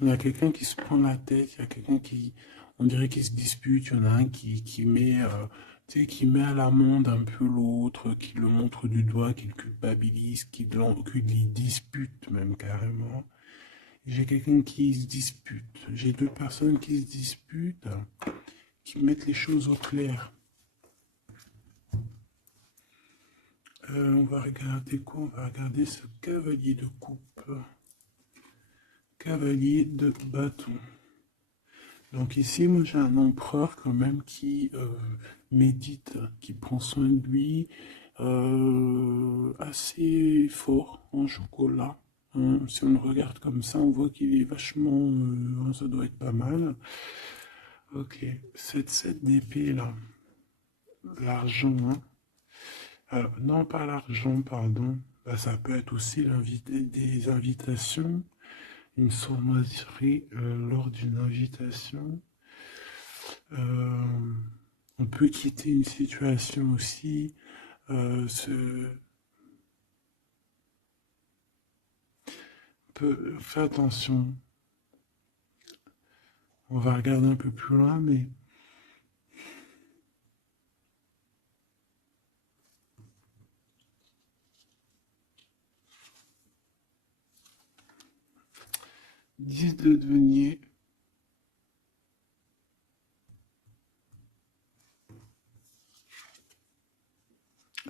Il y a quelqu'un qui se prend la tête, il y a quelqu'un qui, on dirait qu'il se dispute, il y en a un qui met, tu sais, qui met à l'amende un peu l'autre, qui le montre du doigt, qui le culpabilise, qui les dispute même carrément. J'ai quelqu'un qui se dispute. J'ai deux personnes qui se disputent, qui mettent les choses au clair. On va regarder quoi? On va regarder ce cavalier de coupe. Cavalier de bâton. Donc ici, moi j'ai un empereur quand même qui médite, qui prend soin de lui, assez fort en chocolat. Hein. Si on le regarde comme ça, on voit qu'il est vachement... ça doit être pas mal. Ok, cette 7 d'épée là, l'argent, hein. Alors, non, pas l'argent, pardon. Bah, ça peut être aussi des invitations, une sournoiserie lors d'une invitation. Euh, on peut quitter une situation aussi. Faire attention. On va regarder un peu plus loin, mais 10 de denier.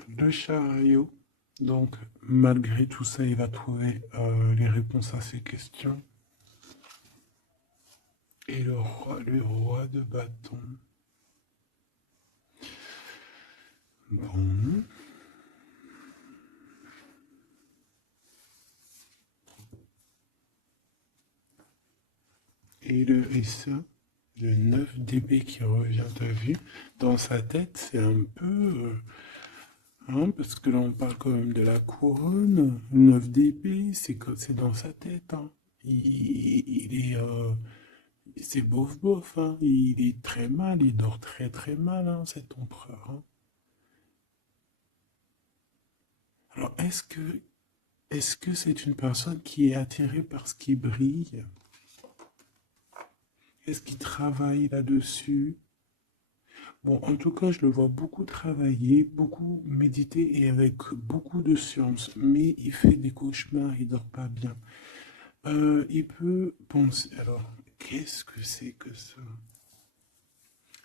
Le chariot. Donc, malgré tout ça, il va trouver les réponses à ses questions. Et le roi de bâton. Bon. Et ça, le 9 d'épée qui revient, t'as vu? Dans sa tête, c'est un peu... hein, parce que là, on parle quand même de la couronne. Le 9 d'épée, c'est dans sa tête. Hein. Il est... c'est bof bof, hein. Il est très mal, il dort très très mal, hein, cet empereur. Hein. Alors, est-ce que Est-ce que c'est une personne qui est attirée par ce qui brille? Est-ce qu'il travaille là-dessus? Bon, en tout cas, je le vois beaucoup travailler, beaucoup méditer et avec beaucoup de science, mais il fait des cauchemars, il dort pas bien. Il peut penser. Alors, qu'est-ce que c'est que ça?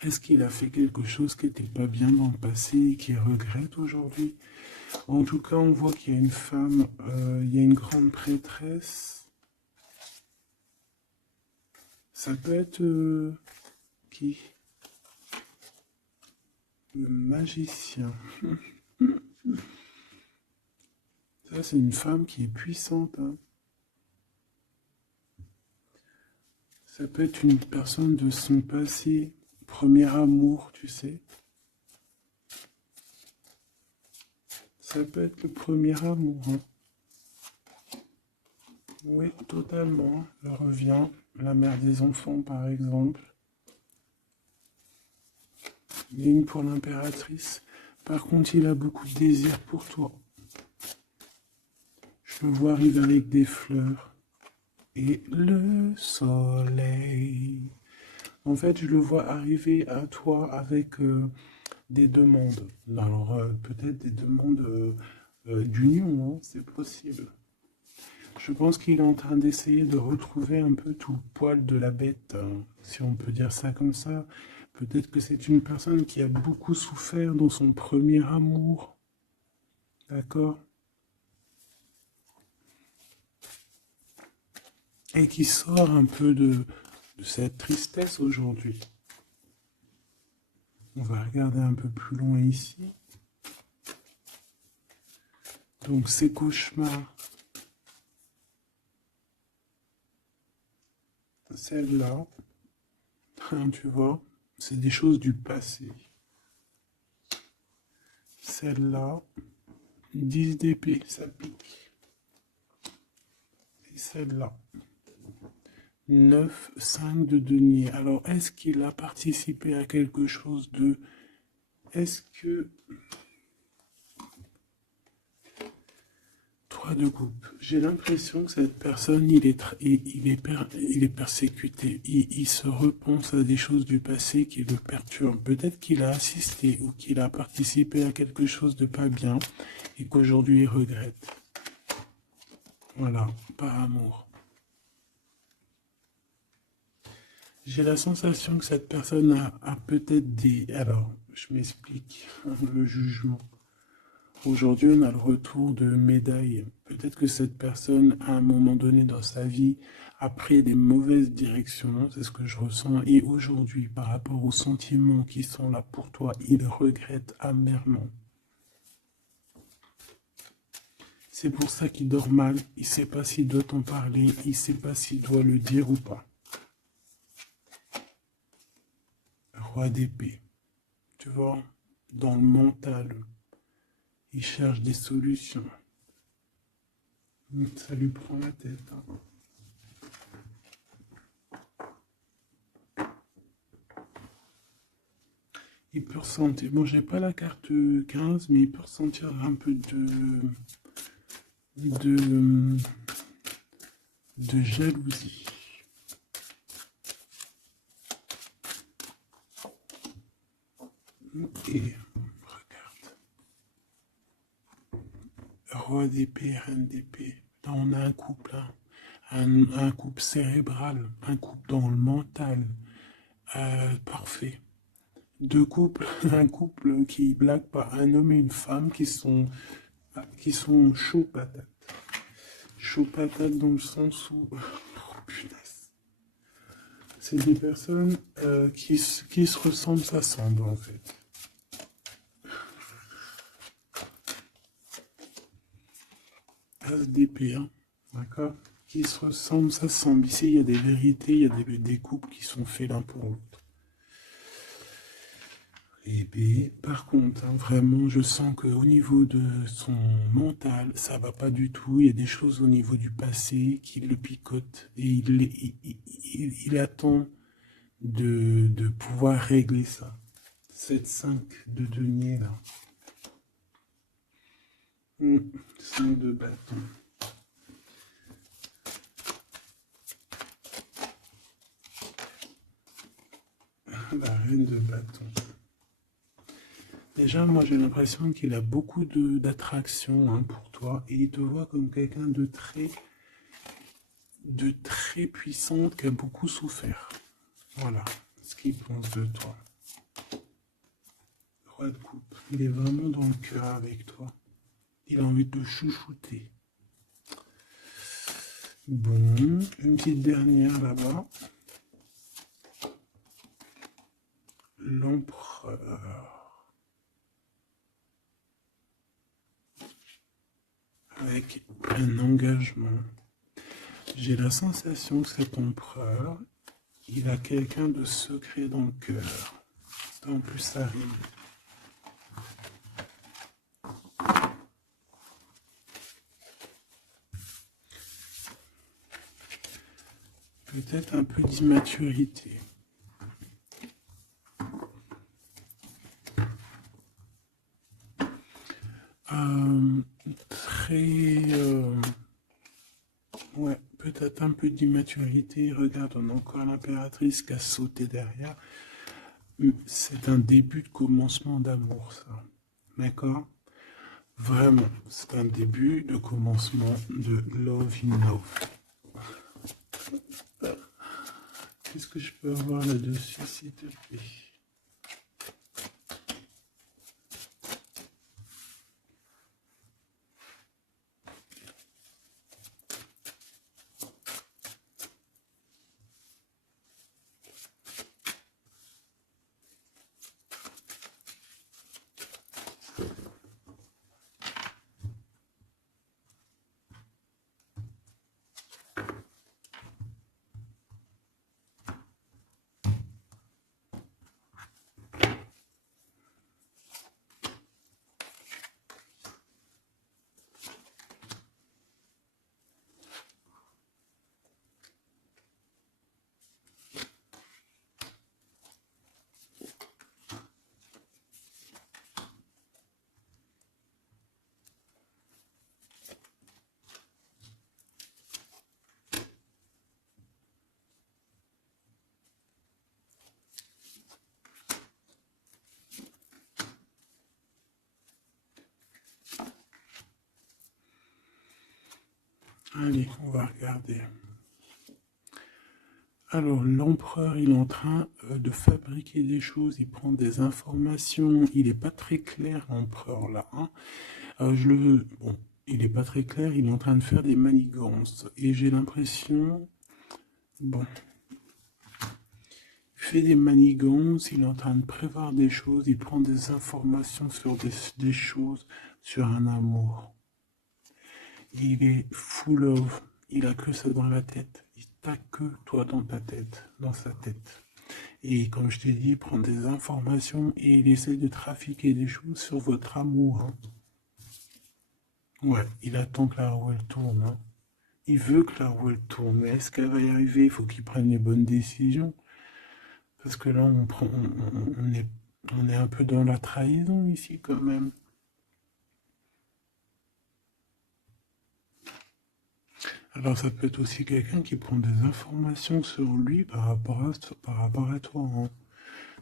Est-ce qu'il a fait quelque chose qui n'était pas bien dans le passé et qu'il regrette aujourd'hui? En tout cas, on voit qu'il y a une femme, il y a une grande prêtresse. Ça peut être qui? Le magicien. Ça, c'est une femme qui est puissante, hein. Ça peut être une personne de son passé, premier amour, tu sais. Ça peut être le premier amour, hein. Oui, totalement. Elle revient. La mère des enfants, par exemple. Il y a une pour l'impératrice. Par contre, il a beaucoup de désir pour toi. Je le vois arriver avec des fleurs. Et le soleil. En fait, je le vois arriver à toi avec des demandes. Alors, peut-être des demandes d'union, hein, c'est possible. Je pense qu'il est en train d'essayer de retrouver un peu tout le poil de la bête, hein, si on peut dire ça comme ça. Peut-être que c'est une personne qui a beaucoup souffert dans son premier amour. D'accord? Et qui sort un peu de cette tristesse aujourd'hui. On va regarder un peu plus loin ici. Donc ces cauchemars, celle-là, hein, tu vois, c'est des choses du passé. Celle-là, 10 d'épée, ça pique. Et celle-là, 9, 5 de denier. Alors, est-ce qu'il a participé à quelque chose de... Est-ce que... 3 de coupe. J'ai l'impression que cette personne, il est persécuté. Il se repense à des choses du passé qui le perturbent. Peut-être qu'il a assisté ou qu'il a participé à quelque chose de pas bien et qu'aujourd'hui il regrette. Voilà, par amour. J'ai la sensation que cette personne a peut-être des... Alors, je m'explique, le jugement. Aujourd'hui, on a le retour de médailles. Peut-être que cette personne, à un moment donné dans sa vie, a pris des mauvaises directions, c'est ce que je ressens. Et aujourd'hui, par rapport aux sentiments qui sont là pour toi, il regrette amèrement. C'est pour ça qu'il dort mal. Il ne sait pas s'il doit t'en parler. Il ne sait pas s'il doit le dire ou pas. Roi d'épée. Tu vois, dans le mental, il cherche des solutions. Ça lui prend la tête, hein. Il peut ressentir, bon j'ai pas la carte 15, mais il peut ressentir un peu de, de jalousie. Et regarde, roi d'épée, reine d'épée. Là on a un couple, hein. Un couple cérébral, un couple dans le mental, parfait. Deux couples, un couple qui blague pas, un homme et une femme qui sont chauds patates. Chauds patates dans le sens où, oh, punaise. C'est des personnes qui se ressemblent, s'assemblent en fait. As d'épée, hein, d'accord? Qui se ressemblent, s'assemblent. Ici, il y a des vérités, il y a des couples qui sont faits l'un pour l'autre. Et bien, par contre, hein, vraiment, je sens qu'au niveau de son mental, ça va pas du tout. Il y a des choses au niveau du passé qui le picotent. Et il attend de pouvoir régler ça. Cette 5 de denier là. 5 de bâton. La reine de bâton. Déjà, moi j'ai l'impression qu'il a beaucoup d'attraction hein, pour toi et il te voit comme quelqu'un de très puissante qui a beaucoup souffert. Voilà ce qu'il pense de toi. Roi de coupe. Il est vraiment dans le cœur avec toi. Il a envie de te chouchouter. Bon, une petite dernière là-bas. L'empereur. Avec un engagement. J'ai la sensation que cet empereur, il a quelqu'un de secret dans le cœur. En plus, ça rime. Peut-être un peu d'immaturité. Ouais, peut-être un peu d'immaturité. Regarde, on a encore l'impératrice qui a sauté derrière. C'est un début de commencement d'amour, ça. D'accord? Vraiment, c'est un début de commencement de love in love. Qu'est-ce que je peux avoir là-dessus, s'il te plaît? Allez, on va regarder. Alors, l'empereur, il est en train de fabriquer des choses, il prend des informations, il n'est pas très clair, l'empereur, là. Hein. Bon, il n'est pas très clair, il est en train de faire des manigances. Et j'ai l'impression, bon, il fait des manigances, il est en train de prévoir des choses, il prend des informations sur des choses, sur un amour. Il est full of, il a que ça dans la tête. Il t'a que toi dans ta tête, dans sa tête. Et comme je t'ai dit, il prend des informations et il essaie de trafiquer des choses sur votre amour. Hein. Ouais, il attend que la roue elle tourne. Hein. Il veut que la roue elle tourne. Mais est-ce qu'elle va y arriver? Il faut qu'il prenne les bonnes décisions. Parce que là, on est un peu dans la trahison ici quand même. Alors ça peut être aussi quelqu'un qui prend des informations sur lui par rapport à toi, hein.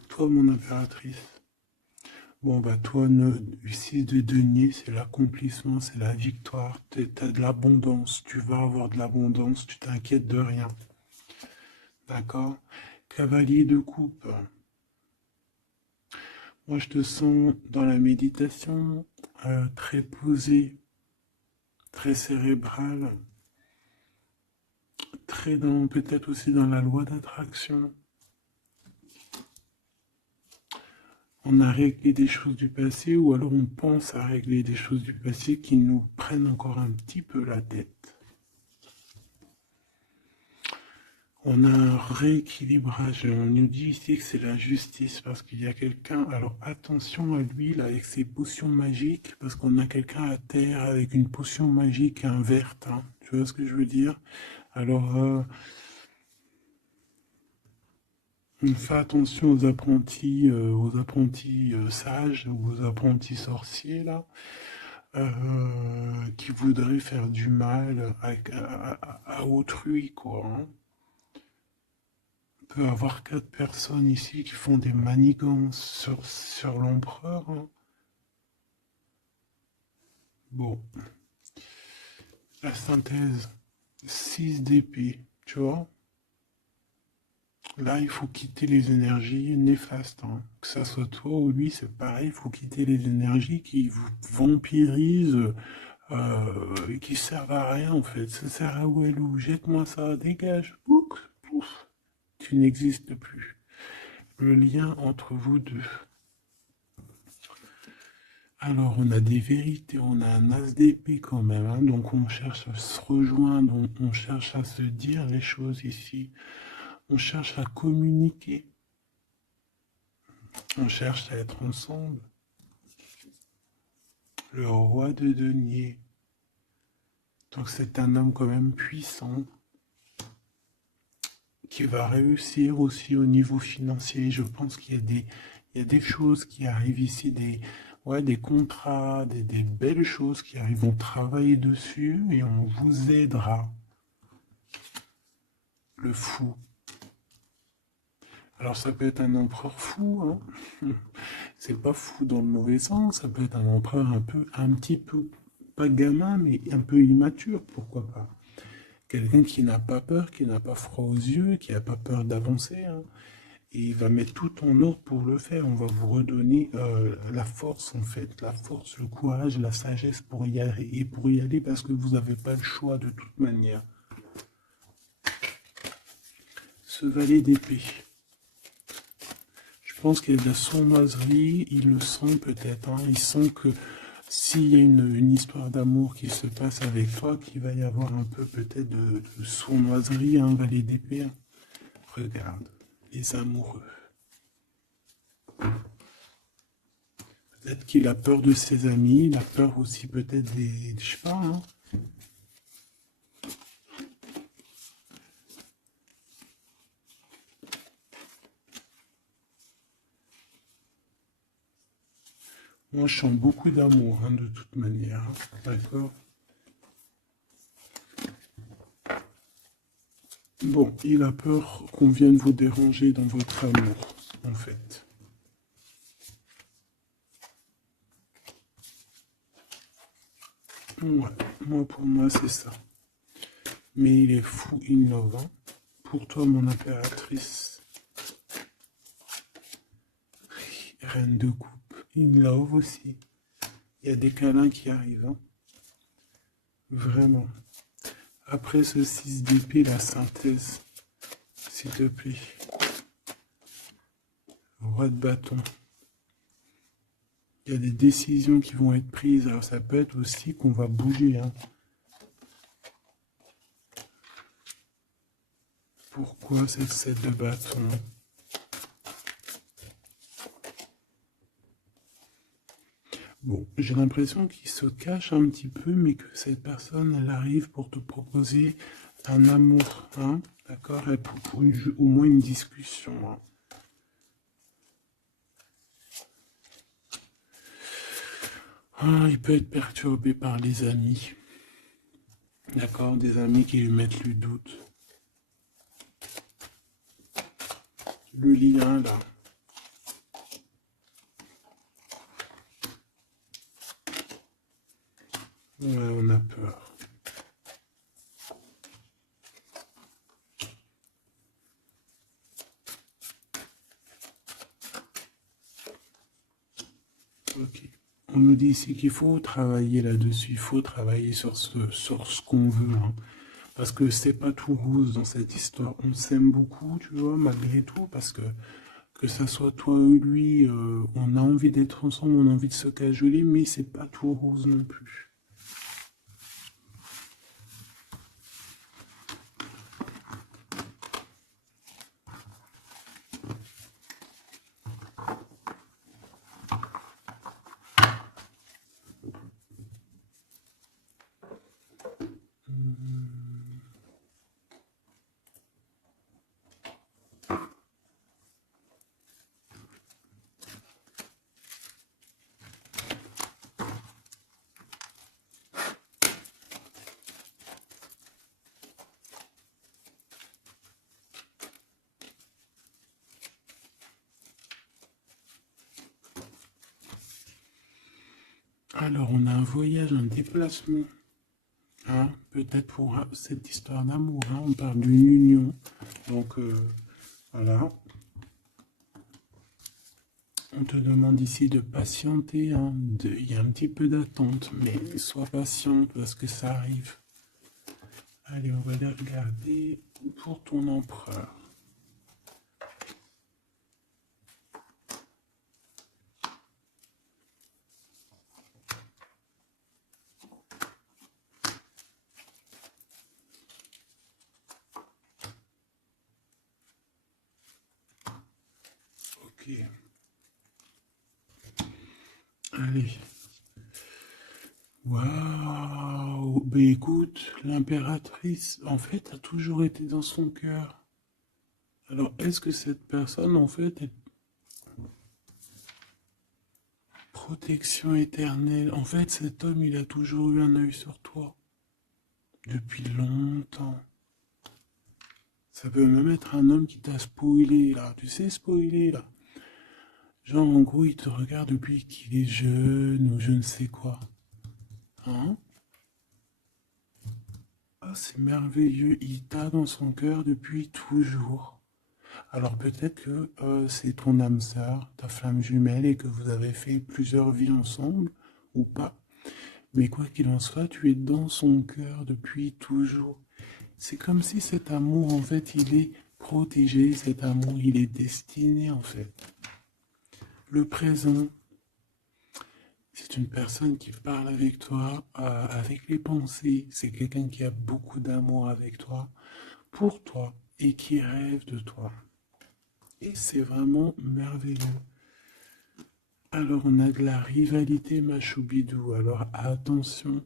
Toi mon impératrice. Bon bah toi, ici de denier, c'est l'accomplissement, c'est la victoire, t'as de l'abondance, tu vas avoir de l'abondance, tu t'inquiètes de rien. D'accord? Cavalier de coupe. Moi je te sens dans la méditation, très posé, très cérébral, très dans, peut-être aussi dans la loi d'attraction. On a réglé des choses du passé ou alors on pense à régler des choses du passé qui nous prennent encore un petit peu la tête. On a un rééquilibrage. On nous dit ici que c'est la justice parce qu'il y a quelqu'un. Alors attention à lui là avec ses potions magiques parce qu'on a quelqu'un à terre avec une potion magique verte. Hein. Tu vois ce que je veux dire? Alors on fait attention aux apprentis sages ou aux apprentis sorciers là. Qui voudraient faire du mal à autrui, quoi. Hein. peut avoir 4 personnes ici qui font des manigances sur l'empereur, hein. Bon, la synthèse, 6 d'épée, tu vois. Là, il faut quitter les énergies néfastes, hein. Que ça soit toi ou lui, c'est pareil, il faut quitter les énergies qui vous vampirisent, qui servent à rien en fait. Ça sert à Walou, jette-moi ça, dégage, pouf, pouf, tu n'existes plus. Le lien entre vous deux. Alors, on a des vérités, on a un as d'épée quand même, hein, donc on cherche à se rejoindre, on cherche à se dire les choses ici, on cherche à communiquer, on cherche à être ensemble. Le roi de denier. Donc c'est un homme quand même puissant, qui va réussir aussi au niveau financier. Je pense il y a des choses qui arrivent ici, des contrats, des belles choses qui arrivent. On travaille dessus et on vous aidera. Le fou. Alors ça peut être un empereur fou, hein. C'est pas fou dans le mauvais sens, ça peut être un empereur un petit peu, pas gamin, mais un peu immature, pourquoi pas. Quelqu'un qui n'a pas peur, qui n'a pas froid aux yeux, qui n'a pas peur d'avancer, hein. Et il va mettre tout en ordre pour le faire. On va vous redonner la force, en fait. La force, le courage, la sagesse pour y aller. Et pour y aller parce que vous n'avez pas le choix de toute manière. Ce valet d'épée. Je pense qu'il y a de la sournoiserie. Il le sent peut-être, hein. Il sent que s'il y a une histoire d'amour qui se passe avec toi, qu'il va y avoir un peu peut-être de sournoiserie, un valet d'épée. Regarde, les amoureux. Peut-être qu'il a peur de ses amis, il a peur aussi peut-être des... Je sais pas, hein. Moi, je sens beaucoup d'amour, hein, de toute manière, hein. D'accord? Bon, il a peur qu'on vienne vous déranger dans votre amour, en fait. Ouais, moi, pour moi, c'est ça. Mais il est fou innovant. Pour toi, mon impératrice, reine de coupe, in love aussi. Il y a des câlins qui arrivent, hein. Vraiment. Après ce 6 d'épée, la synthèse, s'il te plaît. Roi de bâton. Il y a des décisions qui vont être prises. Alors ça peut être aussi qu'on va bouger, hein. Pourquoi cette 7 de bâton? Bon, j'ai l'impression qu'il se cache un petit peu, mais que cette personne, elle arrive pour te proposer un amour, hein, d'accord? Et pour au moins une discussion, hein. Ah, il peut être perturbé par les amis, d'accord? Des amis qui lui mettent le doute. Le lien, là. Ouais, on a peur. Ok. On nous dit ici qu'il faut travailler là-dessus, il faut travailler sur ce qu'on veut, hein. Parce que c'est pas tout rose dans cette histoire. On s'aime beaucoup, tu vois, malgré tout, parce que ça soit toi ou lui, on a envie d'être ensemble, on a envie de se cajoler, mais c'est pas tout rose non plus. Alors, on a un voyage, un déplacement. Hein, peut-être pour cette histoire d'amour. Hein, on parle d'une union. Donc, voilà. On te demande ici de patienter. Hein, il y a un petit peu d'attente, mais sois patiente parce que ça arrive. Allez, on va les regarder pour ton empereur. Ok. Allez. Waouh! Ben écoute, l'impératrice, en fait, a toujours été dans son cœur. Alors, est-ce que cette personne, en fait, est protection éternelle? En fait, cet homme, il a toujours eu un œil sur toi. Depuis longtemps. Ça peut même être un homme qui t'a spoilé, là. Tu sais, spoiler, là. Genre, en gros, il te regarde depuis qu'il est jeune ou je ne sais quoi. Hein? Ah, c'est merveilleux. Il t'a dans son cœur depuis toujours. Alors peut-être que c'est ton âme sœur, ta flamme jumelle, et que vous avez fait plusieurs vies ensemble, ou pas. Mais quoi qu'il en soit, tu es dans son cœur depuis toujours. C'est comme si cet amour, en fait, il est protégé, cet amour, il est destiné, en fait. Le présent, c'est une personne qui parle avec toi, avec les pensées. C'est quelqu'un qui a beaucoup d'amour avec toi, pour toi, et qui rêve de toi. Et c'est vraiment merveilleux. Alors on a de la rivalité Machoubidou. Alors attention,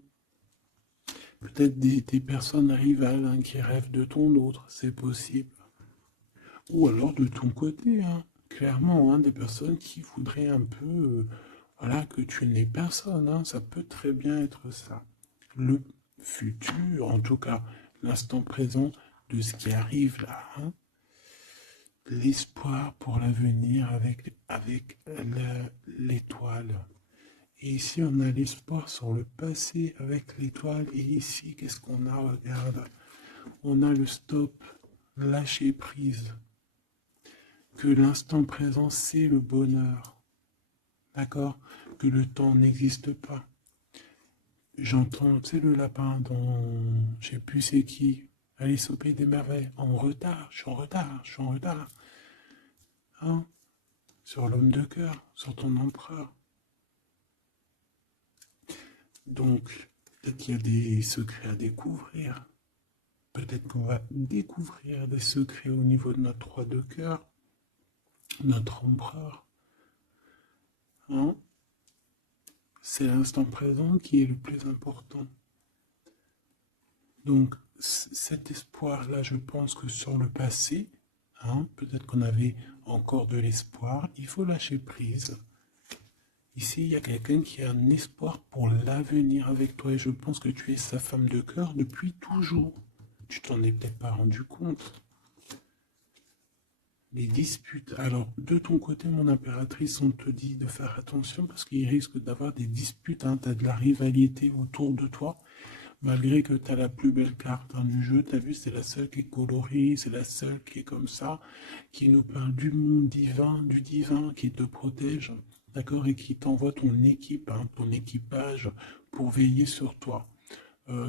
peut-être des personnes rivales hein, qui rêvent de ton autre, c'est possible. Ou alors de ton côté, hein, clairement, hein, des personnes qui voudraient un peu, voilà, que tu n'aies personne. Hein, ça peut très bien être ça. Le futur, en tout cas l'instant présent de ce qui arrive là. Hein, l'espoir pour l'avenir avec l'étoile. Et ici, on a l'espoir sur le passé avec l'étoile. Et ici, qu'est-ce qu'on a? Regarde. On a le stop, lâcher prise. Que l'instant présent, c'est le bonheur. D'accord? Que le temps n'existe pas. J'entends, tu sais, le lapin dont je sais plus c'est qui. Alice au pays des merveilles. En retard, je suis en retard, je suis en retard. Hein? Sur l'homme de cœur, sur ton empereur. Donc, peut-être qu'il y a des secrets à découvrir. Peut-être qu'on va découvrir des secrets au niveau de notre roi de cœur, notre empereur. Hein? C'est l'instant présent qui est le plus important. Donc, cet espoir-là, je pense que sur le passé, hein, peut-être qu'on avait encore de l'espoir, il faut lâcher prise. Ici, il y a quelqu'un qui a un espoir pour l'avenir avec toi et je pense que tu es sa femme de cœur depuis toujours. Tu t'en es peut-être pas rendu compte. Les disputes. Alors, de ton côté, mon impératrice, on te dit de faire attention parce qu'il risque d'avoir des disputes. Hein. Tu as de la rivalité autour de toi, malgré que tu as la plus belle carte hein, du jeu. Tu as vu, c'est la seule qui est colorée, c'est la seule qui est comme ça, qui nous parle du monde divin, du divin, qui te protège, d'accord, et qui t'envoie ton équipe, hein, ton équipage pour veiller sur toi.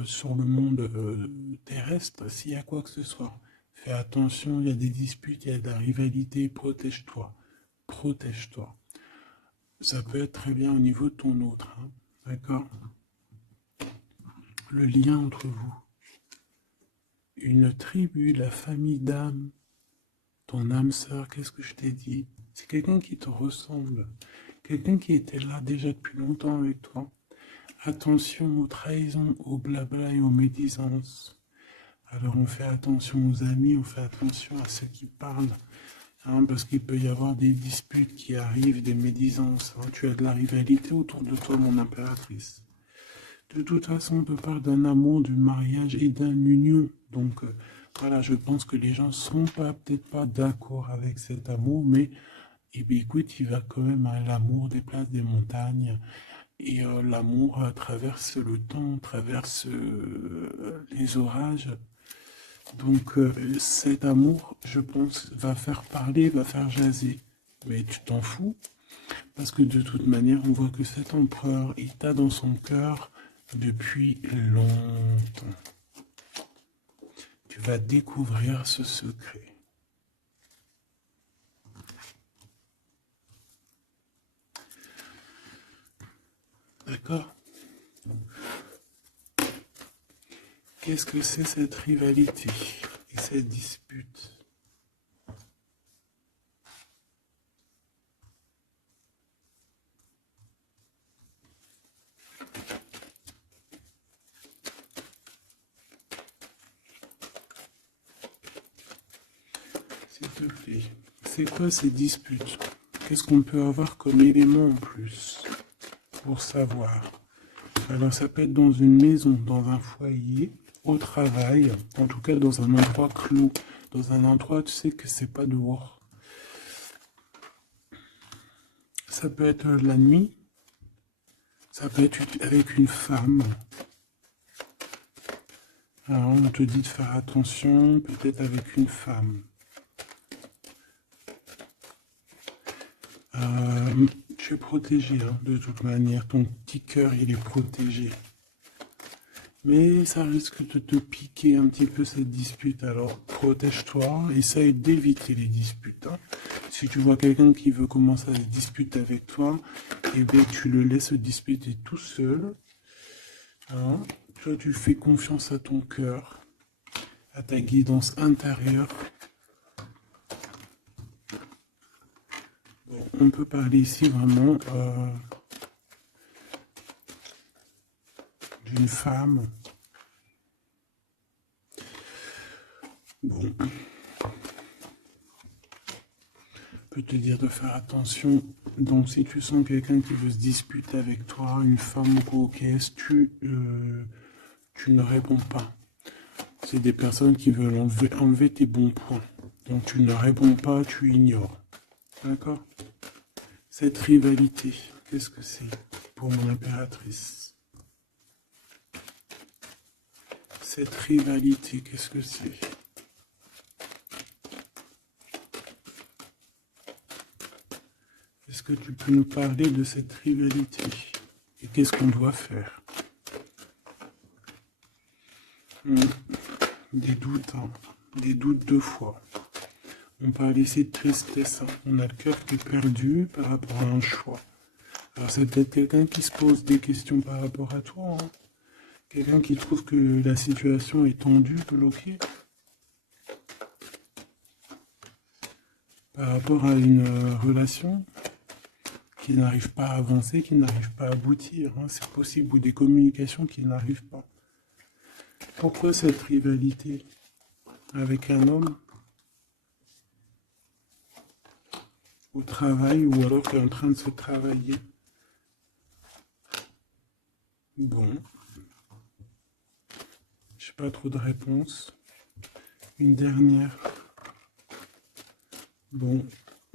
Sur le monde terrestre, s'il y a quoi que ce soit. Fais attention, il y a des disputes, il y a de la rivalité, protège-toi. Protège-toi. Ça peut être très bien au niveau de ton autre, hein, d'accord? Le lien entre vous. Une tribu, la famille d'âme, ton âme sœur, qu'est-ce que je t'ai dit? C'est quelqu'un qui te ressemble, quelqu'un qui était là déjà depuis longtemps avec toi. Attention aux trahisons, aux blabla et aux médisances. Alors on fait attention aux amis, on fait attention à ceux qui parlent, hein, parce qu'il peut y avoir des disputes qui arrivent, des médisances. Hein. Tu as de la rivalité autour de toi, mon impératrice. De toute façon, on te parle d'un amour, du mariage et d'une union. Donc voilà, je pense que les gens ne sont peut-être pas d'accord avec cet amour, mais eh bien, écoute, il va quand même à l'amour des places des montagnes. Et l'amour traverse le temps, traverse les orages. Donc cet amour, je pense, va faire parler, va faire jaser. Mais tu t'en fous, parce que de toute manière, on voit que cet empereur, il t'a dans son cœur depuis longtemps. Tu vas découvrir ce secret. D'accord? Qu'est-ce que c'est cette rivalité et cette dispute? S'il te plaît, c'est quoi ces disputes? Qu'est-ce qu'on peut avoir comme élément en plus pour savoir? Alors ça peut être dans une maison, dans un foyer, au travail, en tout cas dans un endroit clos, dans un endroit tu sais que c'est pas dehors. Ça peut être la nuit, ça peut être avec une femme. Alors on te dit de faire attention, peut-être avec une femme. Tu es protégé, hein, de toute manière, ton petit cœur il est protégé. Mais ça risque de te piquer un petit peu cette dispute, alors protège-toi, essaye d'éviter les disputes. Hein. Si tu vois quelqu'un qui veut commencer à se disputer avec toi, eh bien tu le laisses se disputer tout seul. Hein. Toi tu fais confiance à ton cœur, à ta guidance intérieure. Bon, on peut parler ici vraiment d'une femme. Bon. Peut te dire de faire attention. Donc si tu sens quelqu'un qui veut se disputer avec toi, une femme ou quoi, qu'est-ce tu ne réponds pas. C'est des personnes qui veulent enlever tes bons points. Donc tu ne réponds pas, tu ignores. D'accord? Cette rivalité, qu'est-ce que c'est pour mon impératrice? Cette rivalité, qu'est-ce que c'est? Est-ce que tu peux nous parler de cette rivalité? Et qu'est-ce qu'on doit faire? Des doutes, hein. Des doutes deux fois. On parle ici de tristesse. Hein. On a le cœur qui est perdu par rapport à un choix. Alors c'est peut-être quelqu'un qui se pose des questions par rapport à toi. Hein. Quelqu'un qui trouve que la situation est tendue, bloquée. Par rapport à une relation qui n'arrive pas à avancer, qui n'arrive pas à aboutir. Hein. C'est possible. Ou des communications qui n'arrivent pas. Pourquoi cette rivalité avec un homme au travail ou alors tu es en train de se travailler? Bon. J'ai pas trop de réponses. Une dernière. Bon,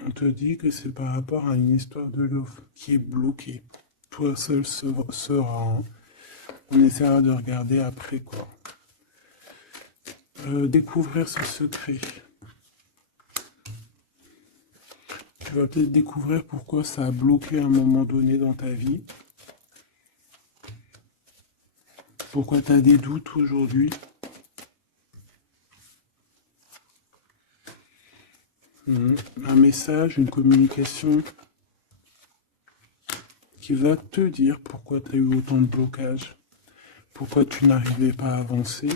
on te dit que c'est par rapport à une histoire de love qui est bloquée. Toi seul sera. Hein. On essaiera de regarder après quoi. Découvrir ce secret. Tu vas peut-être découvrir pourquoi ça a bloqué à un moment donné dans ta vie. Pourquoi tu as des doutes aujourd'hui. Un message, une communication qui va te dire pourquoi tu as eu autant de blocages, pourquoi tu n'arrivais pas à avancer.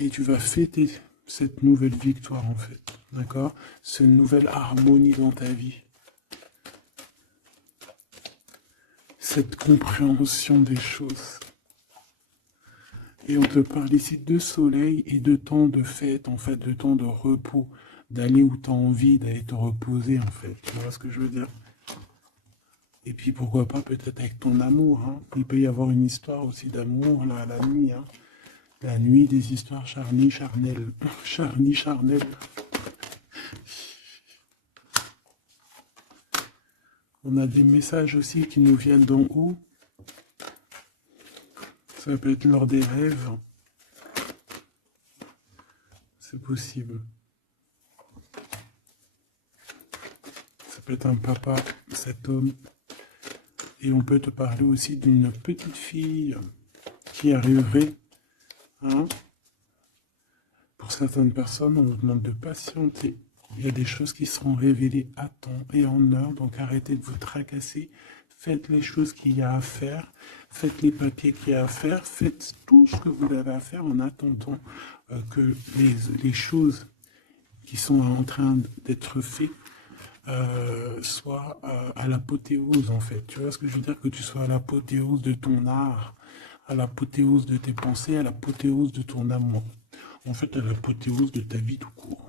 Et tu vas fêter cette nouvelle victoire en fait, d'accord? Cette nouvelle harmonie dans ta vie. Cette compréhension des choses. Et on te parle ici de soleil et de temps de fête, en fait, de temps de repos, d'aller où tu as envie, d'aller te reposer, en fait. Tu vois ce que je veux dire? Et puis pourquoi pas peut-être avec ton amour. Hein. Il peut y avoir une histoire aussi d'amour là, la nuit. Hein. La nuit, des histoires charnies, charnelles. Charnies, charnelles. On a des messages aussi qui nous viennent d'en haut. Ça peut être lors des rêves. C'est possible. Ça peut être un papa, cet homme. Et on peut te parler aussi d'une petite fille qui arriverait. Hein. Pour certaines personnes, on vous demande de patienter. Il y a des choses qui seront révélées à temps et en heure. Donc arrêtez de vous tracasser. Faites les choses qu'il y a à faire. Faites les papiers qu'il y a à faire. Faites tout ce que vous avez à faire en attendant que les choses qui sont en train d'être faites soient à l'apothéose, en fait. Tu vois ce que je veux dire? Que tu sois à l'apothéose de ton art, à l'apothéose de tes pensées, à l'apothéose de ton amour. En fait, à l'apothéose de ta vie tout court.